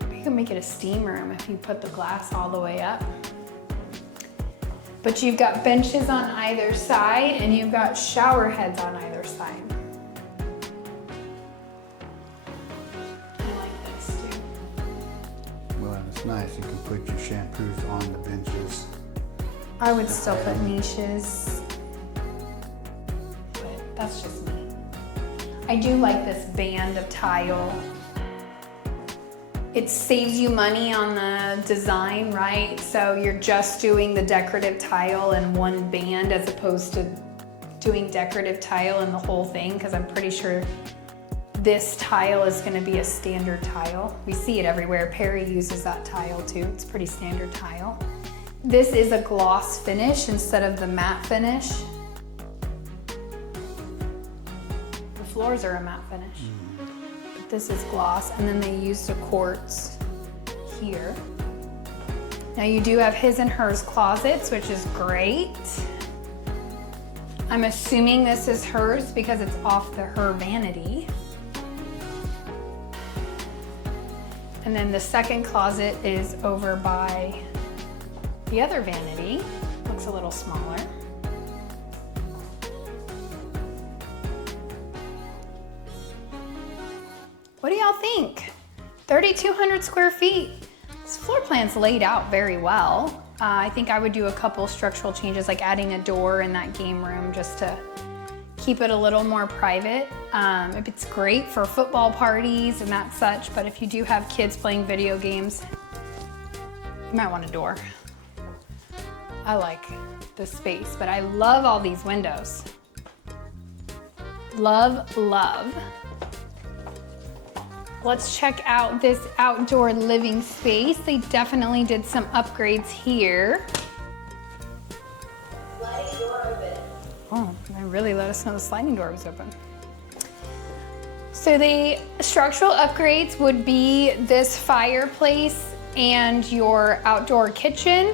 You can make it a steam room if you put the glass all the way up. But you've got benches on either side and you've got shower heads on either side. I like this too. Well, it's nice. You can put your shampoos on the benches. I would still put niches, but that's just me. I do like this band of tile. It saves you money on the design, right? So you're just doing the decorative tile in one band as opposed to doing decorative tile in the whole thing, because I'm pretty sure this tile is gonna be a standard tile. We see it everywhere. Perry uses that tile too. It's pretty standard tile. This is a gloss finish instead of the matte finish. The floors are a matte finish. This is gloss, and then they used a quartz here. Now you do have his and hers closets, which is great. I'm assuming this is hers because it's off the her vanity. And then the second closet is over by the other vanity. Looks a little smaller. What do y'all think? 3,200 square feet. This floor plan's laid out very well. I think I would do a couple structural changes, like adding a door in that game room just to keep it a little more private. It's great for football parties and that such, but if you do have kids playing video games, you might want a door. I like the space, but I love all these windows. Love, love. Let's check out this outdoor living space. They definitely did some upgrades here. Sliding door open. Oh, they really let us know the sliding door was open. So the structural upgrades would be this fireplace and your outdoor kitchen.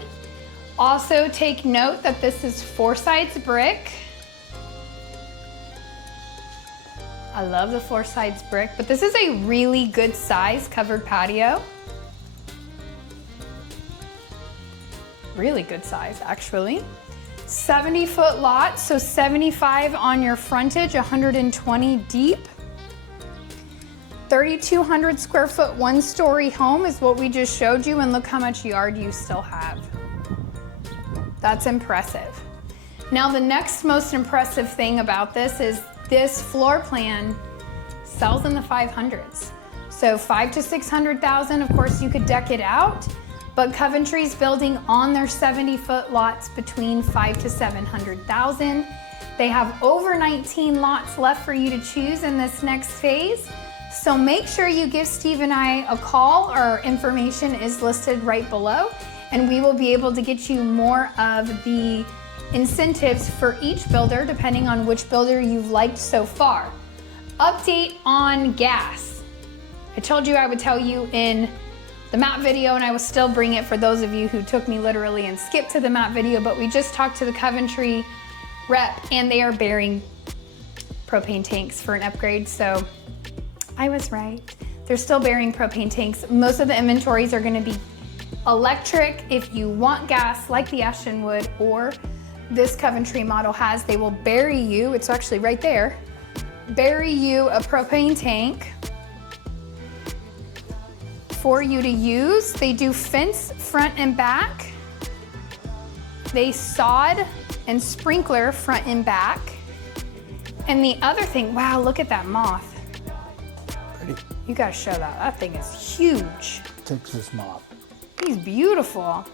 Also take note that this is 4 sides brick. I love the 4 sides brick, but this is a really good size covered patio. Really good size, actually. 70-foot lot, so 75 on your frontage, 120 deep. 3,200 square foot 1-story home is what we just showed you, and look how much yard you still have. That's impressive. Now the next most impressive thing about this is this floor plan sells in the 500s. So 500,000 to 600,000, of course you could deck it out, but Coventry's building on their 70-foot lots between 500,000 to 700,000. They have over 19 lots left for you to choose in this next phase. So make sure you give Steve and I a call. Our information is listed right below, and we will be able to get you more of the incentives for each builder depending on which builder you've liked so far. Update on gas. I told you I would tell you in the map video, and I will still bring it for those of you who took me literally and skipped to the map video, but we just talked to the Coventry rep and they are bearing propane tanks for an upgrade, so I was right. They're still bearing propane tanks. Most of the inventories are going to be electric. If you want gas, like the Ashton Wood or this Coventry model has, they will bury you, it's actually right there, bury you a propane tank for you to use. They do fence front and back. They sod and sprinkler front and back. And the other thing, wow, look at that moth. Pretty. You gotta show that. That thing is huge. Texas moth. He's beautiful.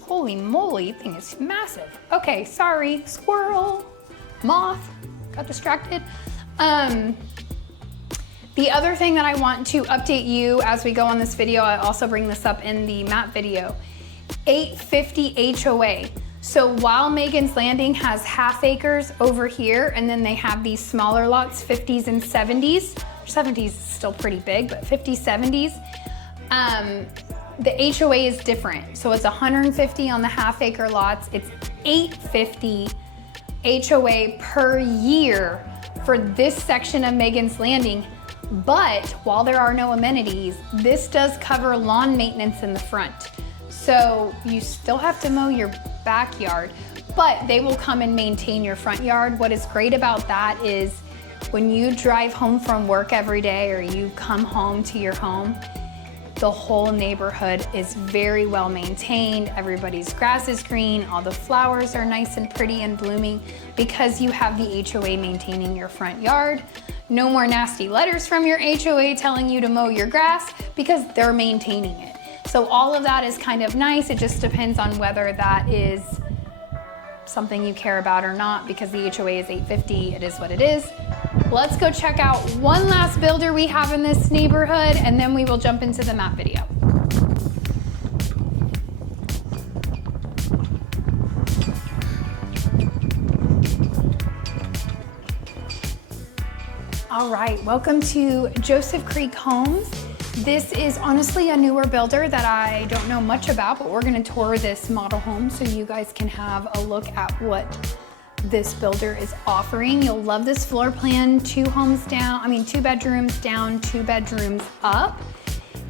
Holy moly, thing is massive. Okay, sorry, squirrel, moth, got distracted. The other thing that I want to update you as we go on this video, I also bring this up in the map video, 850 HOA. So while Megan's Landing has half acres over here, and then they have these smaller lots, 50s and 70s, 70s is still pretty big, but 50s, 70s, the HOA is different. So it's 150 on the half acre lots. It's 850 HOA per year for this section of Megan's Landing. But while there are no amenities, this does cover lawn maintenance in the front. So you still have to mow your backyard, but they will come and maintain your front yard. What is great about that is when you drive home from work every day or you come home to your home, the whole neighborhood is very well maintained. Everybody's grass is green. All the flowers are nice and pretty and blooming because you have the HOA maintaining your front yard. No more nasty letters from your HOA telling you to mow your grass because they're maintaining it. So all of that is kind of nice. It just depends on whether that is something you care about or not, because the HOA is 850, it is what it is. Let's go check out one last builder we have in this neighborhood, and then we will jump into the map video. All right, welcome to Joseph Creek Homes. This is honestly a newer builder that I don't know much about, but we're gonna tour this model home so you guys can have a look at what this builder is offering. You'll love this floor plan, two bedrooms down, 2 bedrooms up.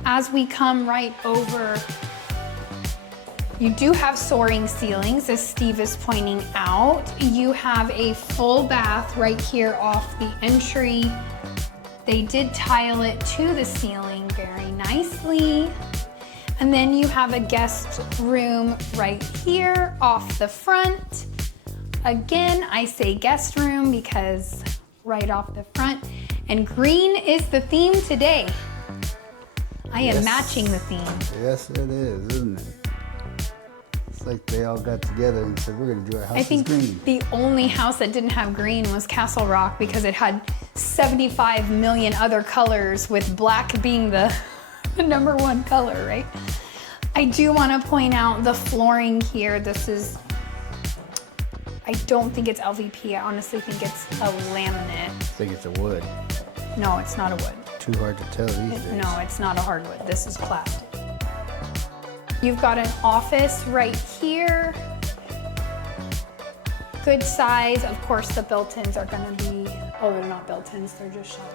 As we come right over, you do have soaring ceilings, as Steve is pointing out. You have a full bath right here off the entry. They did tile it to the ceiling very nicely. And then you have a guest room right here off the front. Again, I say guest room because right off the front. And green is the theme today. I am matching the theme. Yes, it is, isn't it? It's like they all got together and said, we're gonna do our house I think green. the only house that didn't have green was CastleRock because it had 75 million other colors, with black being the number one color, right? I do want to point out the flooring here. I don't think it's LVP. I honestly think it's a laminate. I think it's a wood. No, it's not a wood. Too hard to tell these days. No, it's not a hardwood. This is plastic. You've got an office right here. Good size. Of course, the built-ins are gonna be, oh, they're not built-ins, they're just shelving.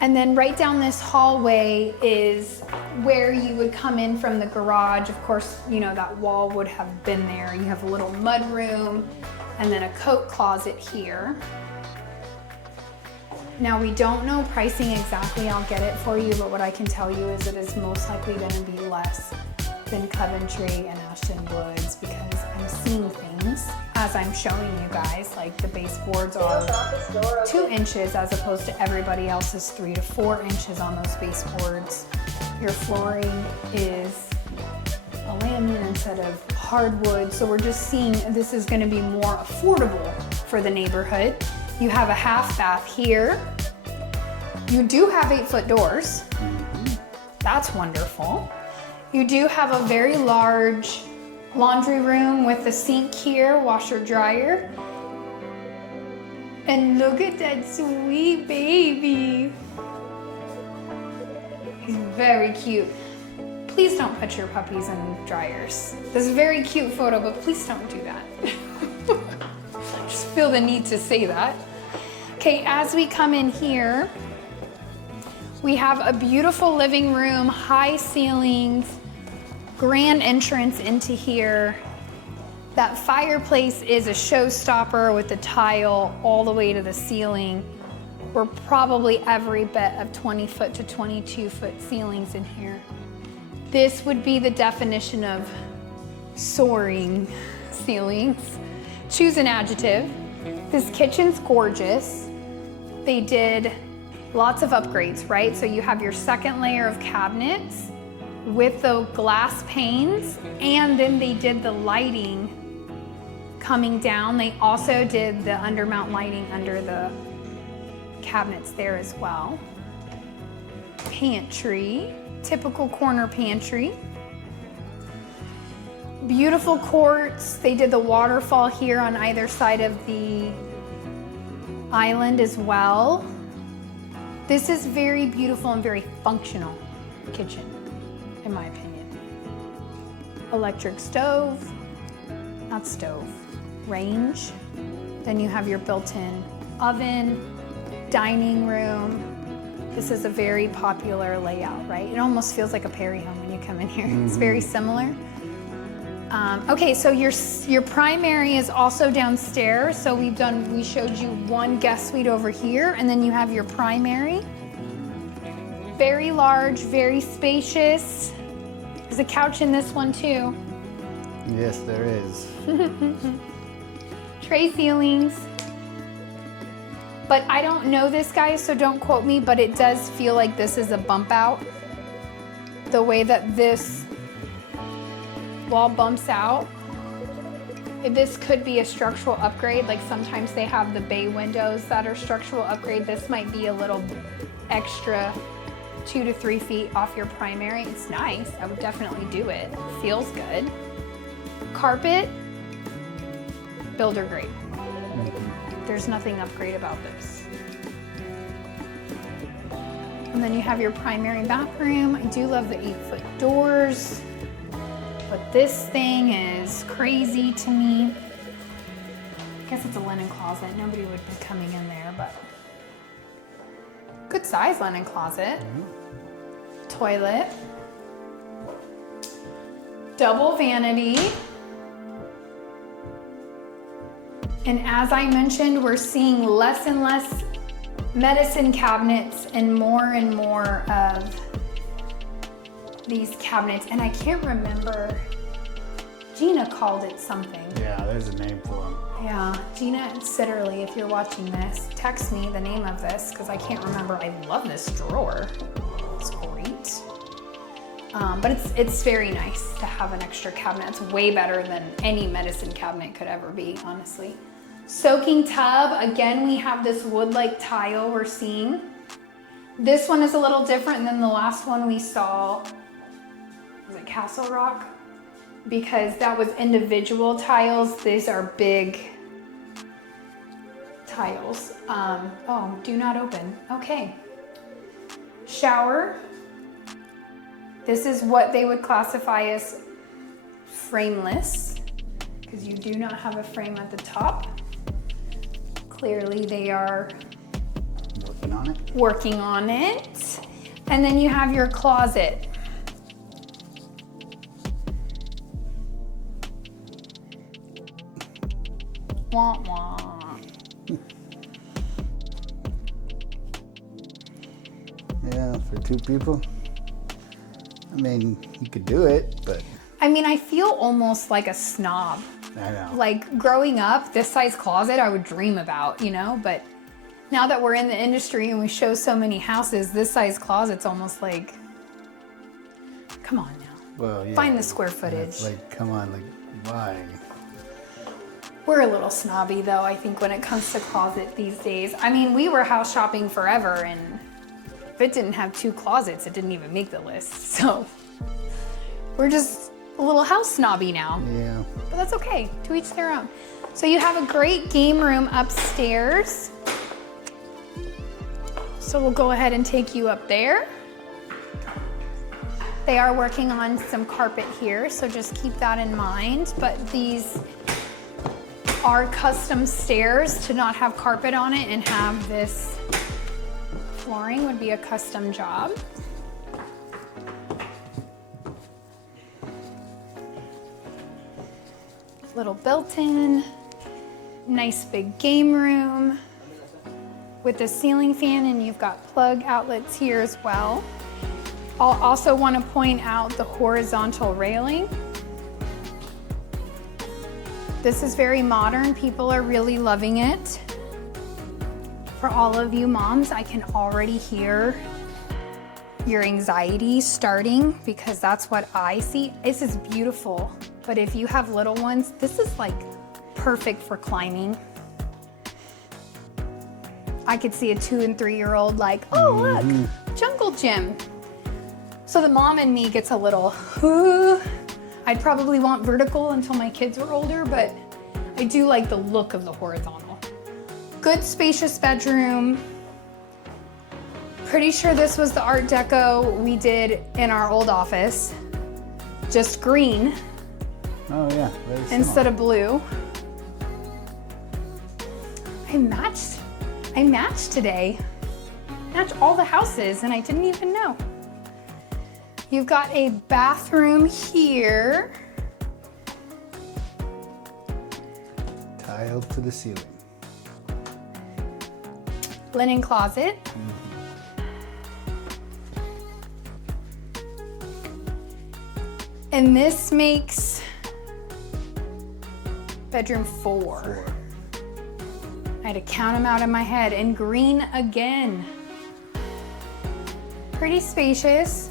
And then right down this hallway is where you would come in from the garage. Of course, you know, that wall would have been there. You have a little mud room and then a coat closet here. Now, we don't know pricing exactly, I'll get it for you, but what I can tell you is it is most likely gonna be less than Coventry and Ashton Woods, because I'm seeing things as I'm showing you guys, like the baseboards are 2 inches as opposed to everybody else's 3 to 4 inches on those baseboards. Your flooring is a laminate instead of hardwood, so we're just seeing this is gonna be more affordable for the neighborhood. You have a half bath here. You do have 8-foot doors. That's wonderful. You do have a very large laundry room with a sink here, washer dryer. And look at that sweet baby. He's very cute. Please don't put your puppies in dryers. This is a very cute photo, but please don't do that. I just feel the need to say that. Okay, as we come in here, We have a beautiful living room, high ceilings, grand entrance into here. That fireplace is a showstopper with the tile all the way to the ceiling. We're probably every bit of 20 foot to 22 foot ceilings in here. This would be the definition of soaring ceilings. Choose an adjective. This kitchen's gorgeous. They did lots of upgrades, right? So you have your second layer of cabinets with the glass panes, and then they did the lighting coming down. They also did the undermount lighting under the cabinets there as well. Pantry, typical corner pantry. Beautiful quartz. They did the waterfall here on either side of the island as well. This is very beautiful and very functional kitchen, in my opinion. Electric stove, not stove, range. Then you have your built-in oven, dining room. This is a very popular layout, right? It almost feels like a Perry home when you come in here. It's very similar. Okay, so your primary is also downstairs. So we showed you one guest suite over here, and then you have your primary. Very large, very spacious. There's a couch in this one too. Yes, there is. Tray ceilings. But I don't know this, guys, so don't quote me, but it does feel like this is a bump out. The way that this wall bumps out. This could be a structural upgrade. Like sometimes they have the bay windows that are structural upgrade. This might be a little extra 2 to 3 feet off your primary. It's nice. I would definitely do it. Feels good. Carpet, builder grade. There's nothing upgrade about this. And then you have your primary bathroom. I do love the 8-foot doors, but this thing is crazy to me. I guess it's a linen closet. Nobody would be coming in there, but good size linen closet. Toilet. Double vanity. And as I mentioned, we're seeing less and less medicine cabinets and more of these cabinets. And I can't remember, Gina called it something. Yeah, there's a name for them. Yeah, Gina Sitterly, if you're watching this, text me the name of this because I can't remember. I love this drawer. It's great. But it's very nice to have an extra cabinet. It's way better than any medicine cabinet could ever be, honestly. Soaking tub, again, we have this wood-like tile we're seeing. This one is a little different than the last one we saw. Was it CastleRock? Because that was individual tiles. These are big tiles. Oh, do not open. Okay. Shower. This is what they would classify as frameless, because you do not have a frame at the top. Clearly they are working on it. And then you have your closet. Wah, wah. Yeah, for 2 people. I mean, you could do it, but I mean, I feel almost like a snob. I know. Like growing up, this size closet I would dream about, you know, but now that we're in the industry and we show so many houses, this size closet's almost like, come on now. Well, yeah. Find the square footage. It's like, come on, like, why? We're a little snobby though, I think, when it comes to closet these days. I mean, we were house shopping forever, and if it didn't have 2 closets, it didn't even make the list. So we're just a little house snobby now. Yeah. But that's okay, to each their own. So you have a great game room upstairs. So we'll go ahead and take you up there. They are working on some carpet here, so just keep that in mind. But these are custom stairs to not have carpet on it and have this flooring would be a custom job. Little built-in, nice big game room with the ceiling fan, and you've got plug outlets here as well. I'll also want to point out the horizontal railing. This is very modern. People are really loving it. For all of you moms, I can already hear your anxiety starting because that's what I see. This is beautiful, but if you have little ones, this is like perfect for climbing. I could see a 2 and 3-year-old like, oh look, jungle gym. So the mom in me gets a little, I'd probably want vertical until my kids were older, but I do like the look of the horizontal. Good spacious bedroom. Pretty sure this was the Art Deco we did in our old office. Just green. Oh yeah, very similar. Instead of blue. I matched today. Matched all the houses and I didn't even know. You've got a bathroom here. Tiled to the ceiling. Linen closet. And this makes bedroom 4. I had to count them out in my head. And green again. Pretty spacious.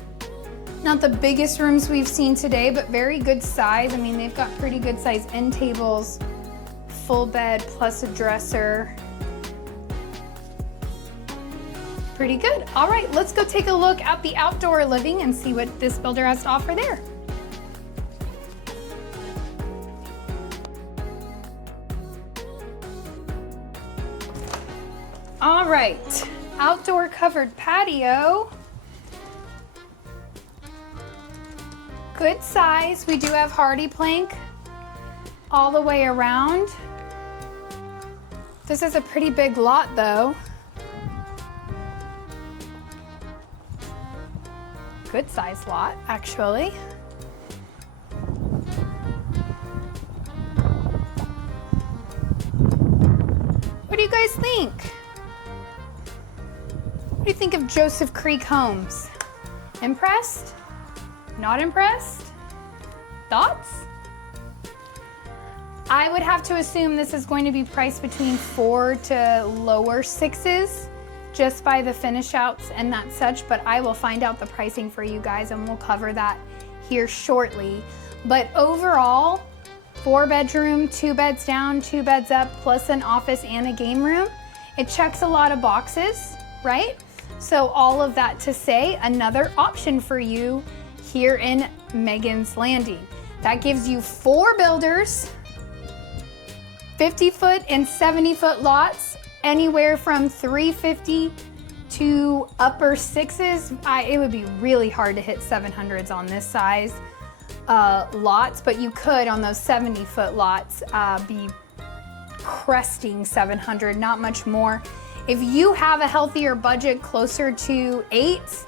Not the biggest rooms we've seen today, but very good size. I mean, they've got pretty good size end tables, full bed plus a dresser. Pretty good. All right, let's go take a look at the outdoor living and see what this builder has to offer there. All right, outdoor covered patio. Good size. We do have hardy plank all the way around. This is a pretty big lot though. Good size lot, actually. What do you guys think? What do you think of Joseph Creek Homes? Impressed? Not impressed? Thoughts? I would have to assume this is going to be priced between 4 to lower 6s just by the finish outs and that such, but I will find out the pricing for you guys and we'll cover that here shortly. But overall, 4 bedroom, 2 beds down, 2 beds up, plus an office and a game room. It checks a lot of boxes, right? So all of that to say, another option for you here in Megan's Landing. That gives you 4 builders, 50-foot and 70-foot lots, anywhere from 350 to upper 6s. It would be really hard to hit 700s on this size lots, but you could on those 70-foot lots be cresting 700, not much more. If you have a healthier budget closer to 8s,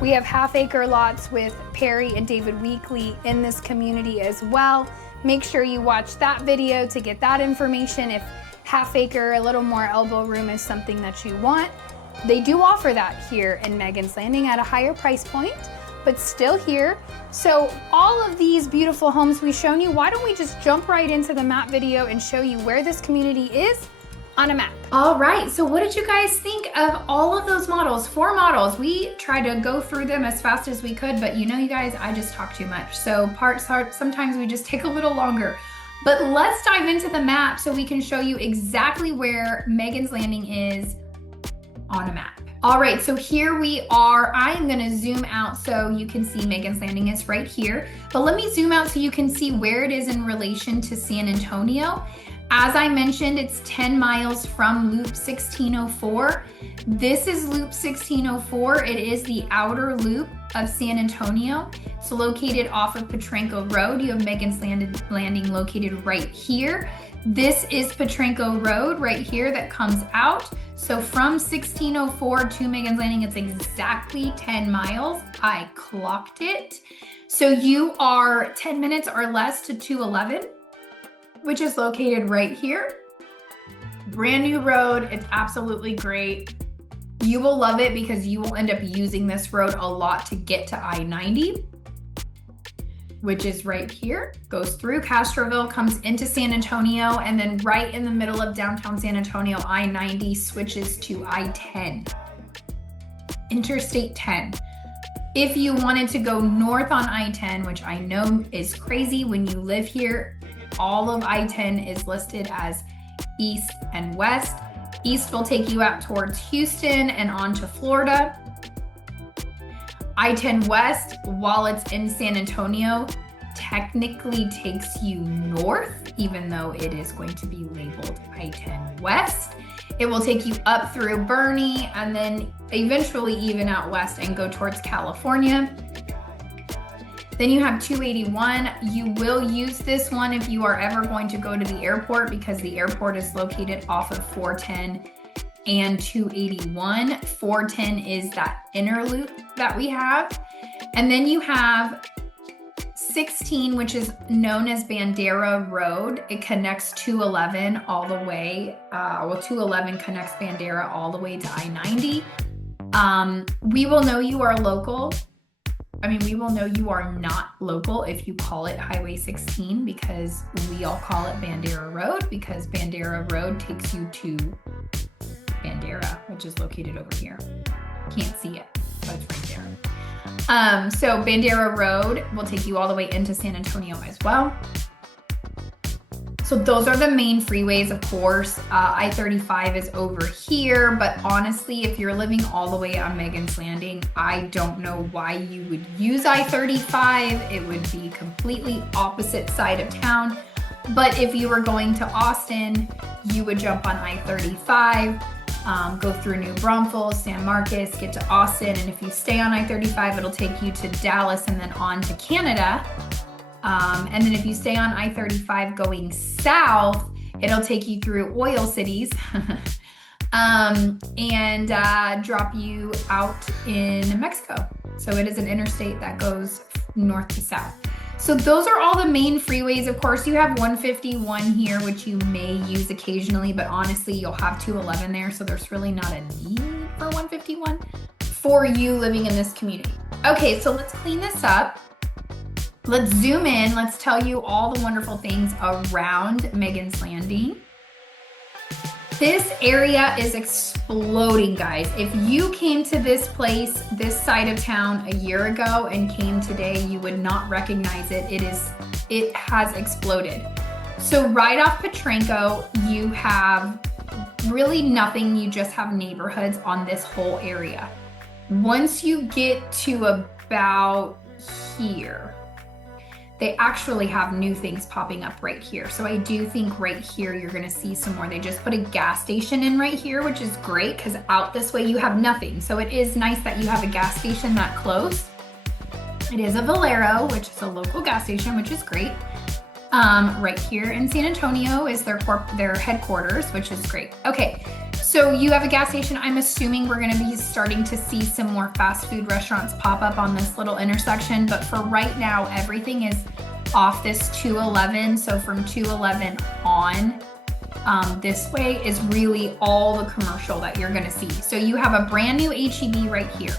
we have half-acre lots with Perry and David Weekly in this community as well. Make sure you watch that video to get that information if half-acre, a little more elbow room is something that you want. They do offer that here in Megan's Landing at a higher price point, but still here. So all of these beautiful homes we've shown you, why don't we just jump right into the map video and show you where this community is on a map. All right, so what did you guys think of all of those models? 4 models. We tried to go through them as fast as we could, but you know, you guys, I just talk too much. So sometimes we just take a little longer. But let's dive into the map so we can show you exactly where Megan's Landing is on a map. All right, so here we are. I am gonna zoom out so you can see Megan's Landing is right here. But let me zoom out so you can see where it is in relation to San Antonio. As I mentioned, it's 10 miles from Loop 1604. This is Loop 1604. It is the outer loop of San Antonio. It's located off of Potranco Road. You have Megan's Landing located right here. This is Potranco Road right here that comes out. So from 1604 to Megan's Landing, it's exactly 10 miles. I clocked it. So you are 10 minutes or less to 211, which is located right here. Brand new road. It's absolutely great. You will love it because you will end up using this road a lot to get to I-90, which is right here. Goes through Castroville, comes into San Antonio, and then right in the middle of downtown San Antonio, I-90 switches to I-10. Interstate 10. If you wanted to go north on I-10, which I know is crazy when you live here, all of I-10 is listed as east and west. East will take you out towards Houston and on to Florida. I-10 West, while it's in San Antonio, technically takes you north, even though it is going to be labeled I-10 West. It will take you up through Bernie and then eventually even out west and go towards California. Then you have 281. You will use this one if you are ever going to go to the airport because the airport is located off of 410 and 281. 410 is that inner loop that we have. And then you have 16, which is known as Bandera Road. It connects 211 all the way. 211 connects Bandera all the way to I-90. We will know you are local. We will know you are not local if you call it Highway 16 because we all call it Bandera Road because Bandera Road takes you to Bandera, which is located over here. Can't see it, but it's right there. So Bandera Road will take you all the way into San Antonio as well. So those are the main freeways, of course. I-35 is over here, but honestly, if you're living all the way on Megan's Landing, I don't know why you would use I-35. It would be completely opposite side of town. But if you were going to Austin, you would jump on I-35, go through New Braunfels, San Marcos, get to Austin, and if you stay on I-35, it'll take you to Dallas and then on to Canada. And then if you stay on I-35 going south, it'll take you through oil cities and drop you out in Mexico. So it is an interstate that goes north to south. So those are all the main freeways. Of course, you have 151 here, which you may use occasionally, but honestly, you'll have 211 there. So there's really not a need for 151 for you living in this community. Okay, so let's clean this up. Let's zoom in. Let's tell you all the wonderful things around Megan's Landing. This area is exploding, guys. If you came to this place, this side of town a year ago and came today, you would not recognize it. It has exploded. So right off Potranco, you have really nothing. You just have neighborhoods on this whole area. Once you get to about here, they actually have new things popping up right here. So I do think right here, you're gonna see some more. They just put a gas station in right here, which is great because out this way you have nothing. So it is nice that you have a gas station that close. It is a Valero, which is a local gas station, which is great. Right here in San Antonio is their headquarters, which is great. Okay, so you have a gas station. I'm assuming we're gonna be starting to see some more fast food restaurants pop up on this little intersection, but for right now, everything is off this 211. So from 211 on, this way is really all the commercial that you're gonna see. So you have a brand new H-E-B right here.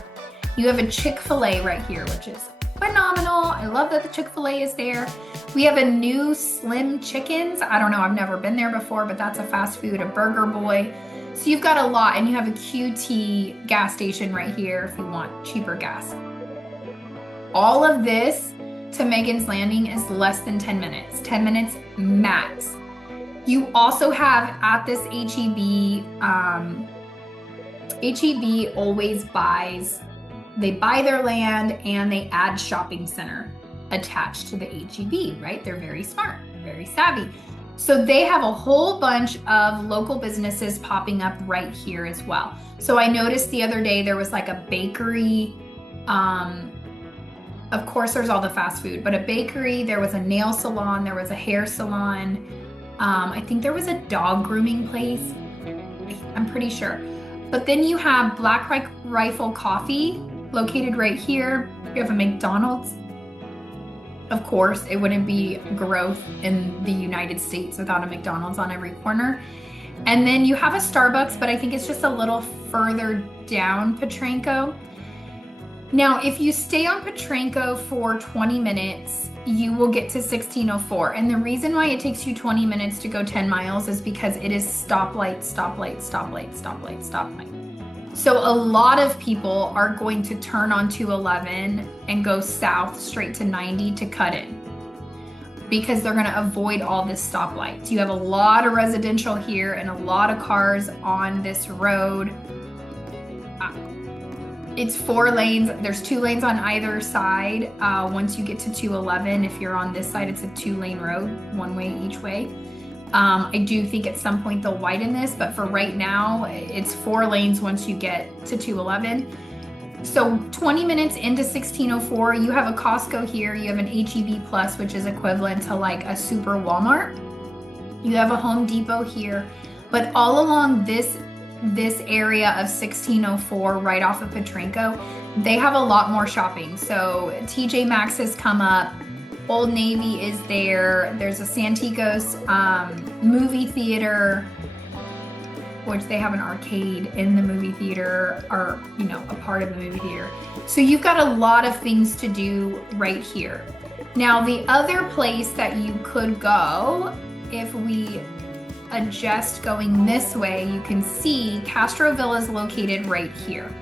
You have a Chick-fil-A right here, which is phenomenal. I love that the Chick-fil-A is there. We have a new Slim Chickens. I don't know, I've never been there before, but that's a fast food, a Burger Boy. So you've got a lot, and you have a QT gas station right here if you want cheaper gas. All of this to Megan's Landing is less than 10 minutes, 10 minutes max. You also have at this H-E-B, H-E-B always buys, they buy their land and they add shopping center attached to the H-E-B, right? They're very smart, they're very savvy. So they have a whole bunch of local businesses popping up right here as well. So I noticed the other day there was like a bakery. Of course, there's all the fast food, but a bakery, there was a nail salon, there was a hair salon. I think there was a dog grooming place. I'm pretty sure. But then you have Black Rifle Coffee located right here. You have a McDonald's. Of course, it wouldn't be growth in the United States without a McDonald's on every corner. And then you have a Starbucks, but I think it's just a little further down Potranco. Now, if you stay on Potranco for 20 minutes, you will get to 1604. And the reason why it takes you 20 minutes to go 10 miles is because it is stoplight, stoplight, stoplight, stoplight, stoplight. So a lot of people are going to turn on 211 and go south straight to 90 to cut in because they're going to avoid all this stoplights. You have a lot of residential here and a lot of cars on this road. It's 4 lanes. There's 2 lanes on either side. Once you get to 211, if you're on this side, it's a 2-lane road, 1 way each way. I do think at some point they'll widen this, but for right now, it's 4 lanes once you get to 211. So 20 minutes into 1604, you have a Costco here. You have an HEB Plus, which is equivalent to like a super Walmart. You have a Home Depot here, but all along this area of 1604 right off of Potranco, they have a lot more shopping. So TJ Maxx has come up, Old Navy is there, there's a Santikos movie theater, which they have an arcade in the movie theater, or a part of the movie theater. So you've got a lot of things to do right here. Now the other place that you could go, if we adjust going this way, you can see Castroville is located right here.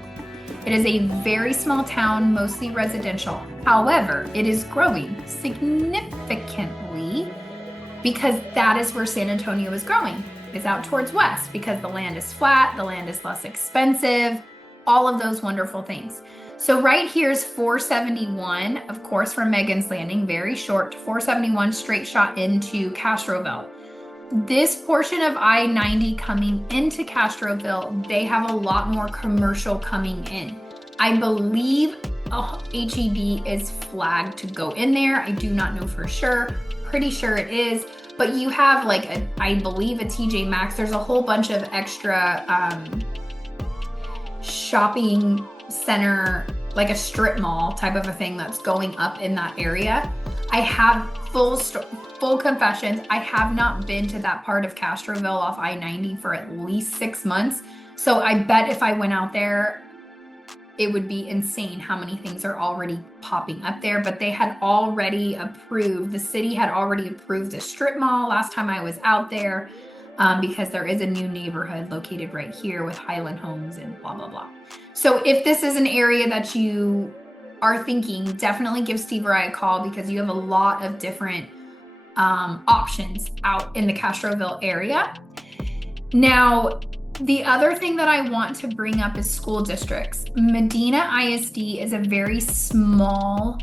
It is a very small town, mostly residential. However, it is growing significantly because that is where San Antonio is growing. It's out towards west because the land is flat, the land is less expensive, all of those wonderful things. So right here is 471, of course, from Megan's Landing, very short, 471 straight shot into Castroville. This portion of I-90 coming into Castroville, they have a lot more commercial coming in. I believe HEB is flagged to go in there. I do not know for sure. Pretty sure it is. But you have like, I believe a TJ Maxx. There's a whole bunch of extra shopping center, like a strip mall type of a thing that's going up in that area. I have full confessions, I have not been to that part of Castroville off I-90 for at least 6 months. So I bet if I went out there, it would be insane how many things are already popping up there. But they had already approved, the city had already approved the strip mall last time I was out there, because there is a new neighborhood located right here with Highland Homes and blah, blah, blah. So if this is an area that you are thinking, definitely give Steve or I a call because you have a lot of different options out in the Castroville area. Now, the other thing that I want to bring up is school districts. Medina ISD is a very small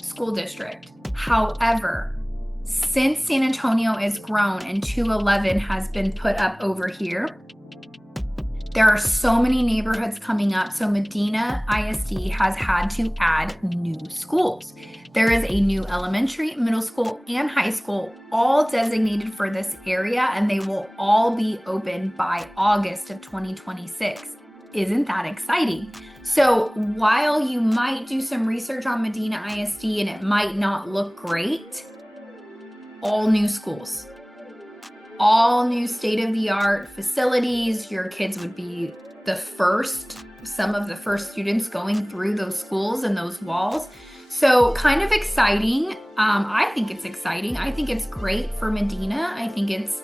school district. However, since San Antonio has grown and 211 has been put up over here, there are so many neighborhoods coming up. So Medina ISD has had to add new schools. There is a new elementary, middle school, and high school, all designated for this area, and they will all be open by August of 2026. Isn't that exciting? So while you might do some research on Medina ISD and it might not look great, all new schools, all new state-of-the-art facilities. Your kids would be some of the first students going through those schools and those walls. So kind of exciting. I think it's exciting. I think it's great for Medina. I think it's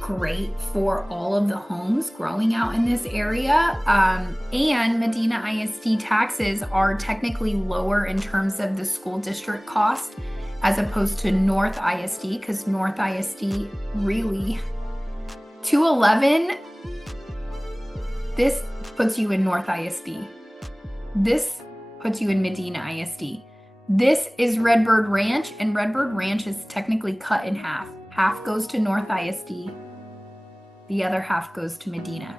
great for all of the homes growing out in this area. And Medina ISD taxes are technically lower in terms of the school district cost as opposed to North ISD, because North ISD really, 211, this puts you in North ISD. This puts you in Medina ISD. This is Redbird Ranch, and Redbird Ranch is technically cut in half. Half goes to North ISD, the other half goes to Medina.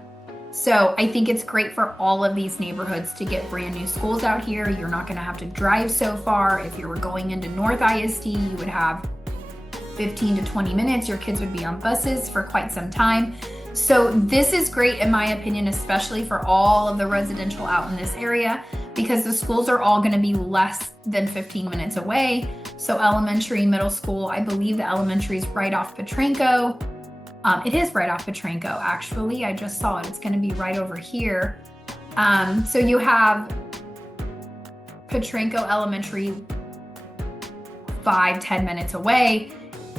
So I think it's great for all of these neighborhoods to get brand new schools out here. You're not gonna have to drive so far. If you were going into North ISD, you would have 15 to 20 minutes. Your kids would be on buses for quite some time. So this is great in my opinion, especially for all of the residential out in this area, because the schools are all gonna be less than 15 minutes away. So elementary, middle school, I believe the elementary is right off Petranco. It is right off Petranco, actually. I just saw it. It's going to be right over here. So you have Petranco Elementary 5-10 minutes away.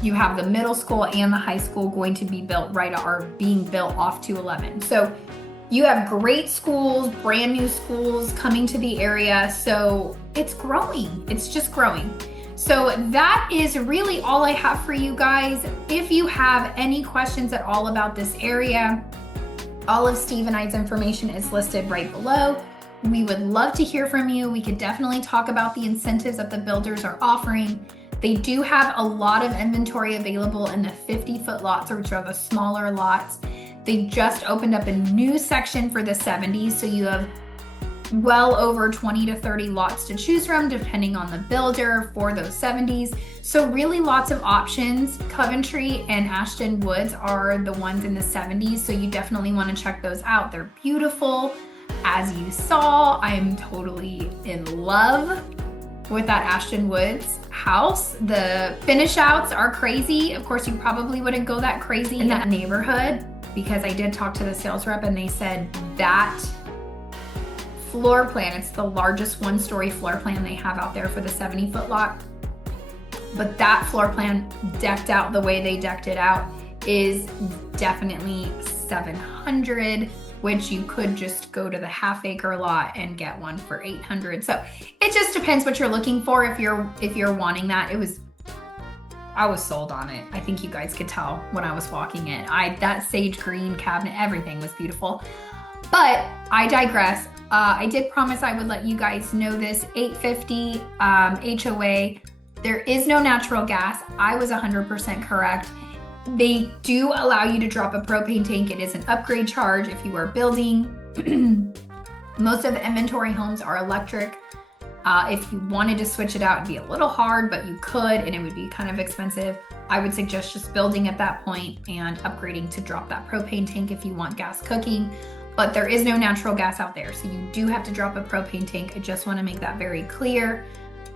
You have the middle school and the high school going to be built being built off 211. So you have great schools, brand new schools coming to the area. So it's growing. It's just growing. So that is really all I have for you guys. If you have any questions at all about this area, all of Steve and I's information is listed right below. We would love to hear from you. We could definitely talk about the incentives that the builders are offering. They do have a lot of inventory available in the 50-foot lots, which are the smaller lots. They just opened up a new section for the 70s, so you have well over 20 to 30 lots to choose from depending on the builder for those 70s. So really lots of options. Coventry and Ashton Woods are the ones in the 70s, so you definitely want to check those out. They're beautiful. As you saw, I'm totally in love with that Ashton Woods house. The finish outs are crazy. Of course, you probably wouldn't go that crazy in that neighborhood, because I did talk to the sales rep and they said that floor plan, it's the largest one-story floor plan they have out there for the 70-foot lot. But that floor plan decked out the way they decked it out is definitely $700, which you could just go to the half-acre lot and get one for $800. So it just depends what you're looking for. If you're wanting that, I was sold on it. I think you guys could tell when I was walking it. That sage green cabinet, everything was beautiful. But I digress. I did promise I would let you guys know this. $850 HOA. There is no natural gas. I was 100% correct. They do allow you to drop a propane tank. It is an upgrade charge if you are building. Most of the inventory homes are electric. If you wanted to switch it out, it'd be a little hard, but you could, and it would be kind of expensive. I would suggest just building at that point and upgrading to drop that propane tank if you want gas cooking. But there is no natural gas out there, so you do have to drop a propane tank. I just want to make that very clear.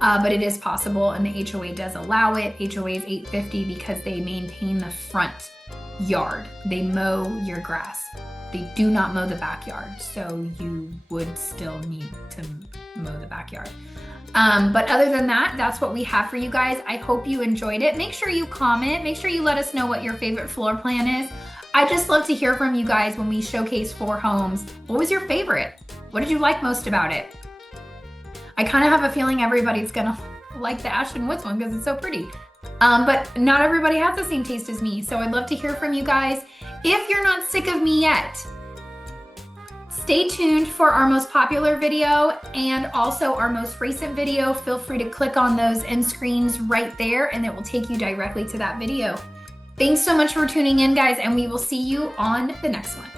But it is possible, and the HOA does allow it. HOA is $850 because they maintain the front yard. They mow your grass. They do not mow the backyard, so you would still need to mow the backyard. But other than that, that's what we have for you guys. I hope you enjoyed it. Make sure you comment. Make sure you let us know what your favorite floor plan is. I just love to hear from you guys when we showcase 4 homes. What was your favorite? What did you like most about it? I kind of have a feeling everybody's gonna like the Ashton Woods one because it's so pretty. But not everybody has the same taste as me, so I'd love to hear from you guys. If you're not sick of me yet, stay tuned for our most popular video and also our most recent video. Feel free to click on those end screens right there and it will take you directly to that video. Thanks so much for tuning in, guys, and we will see you on the next one.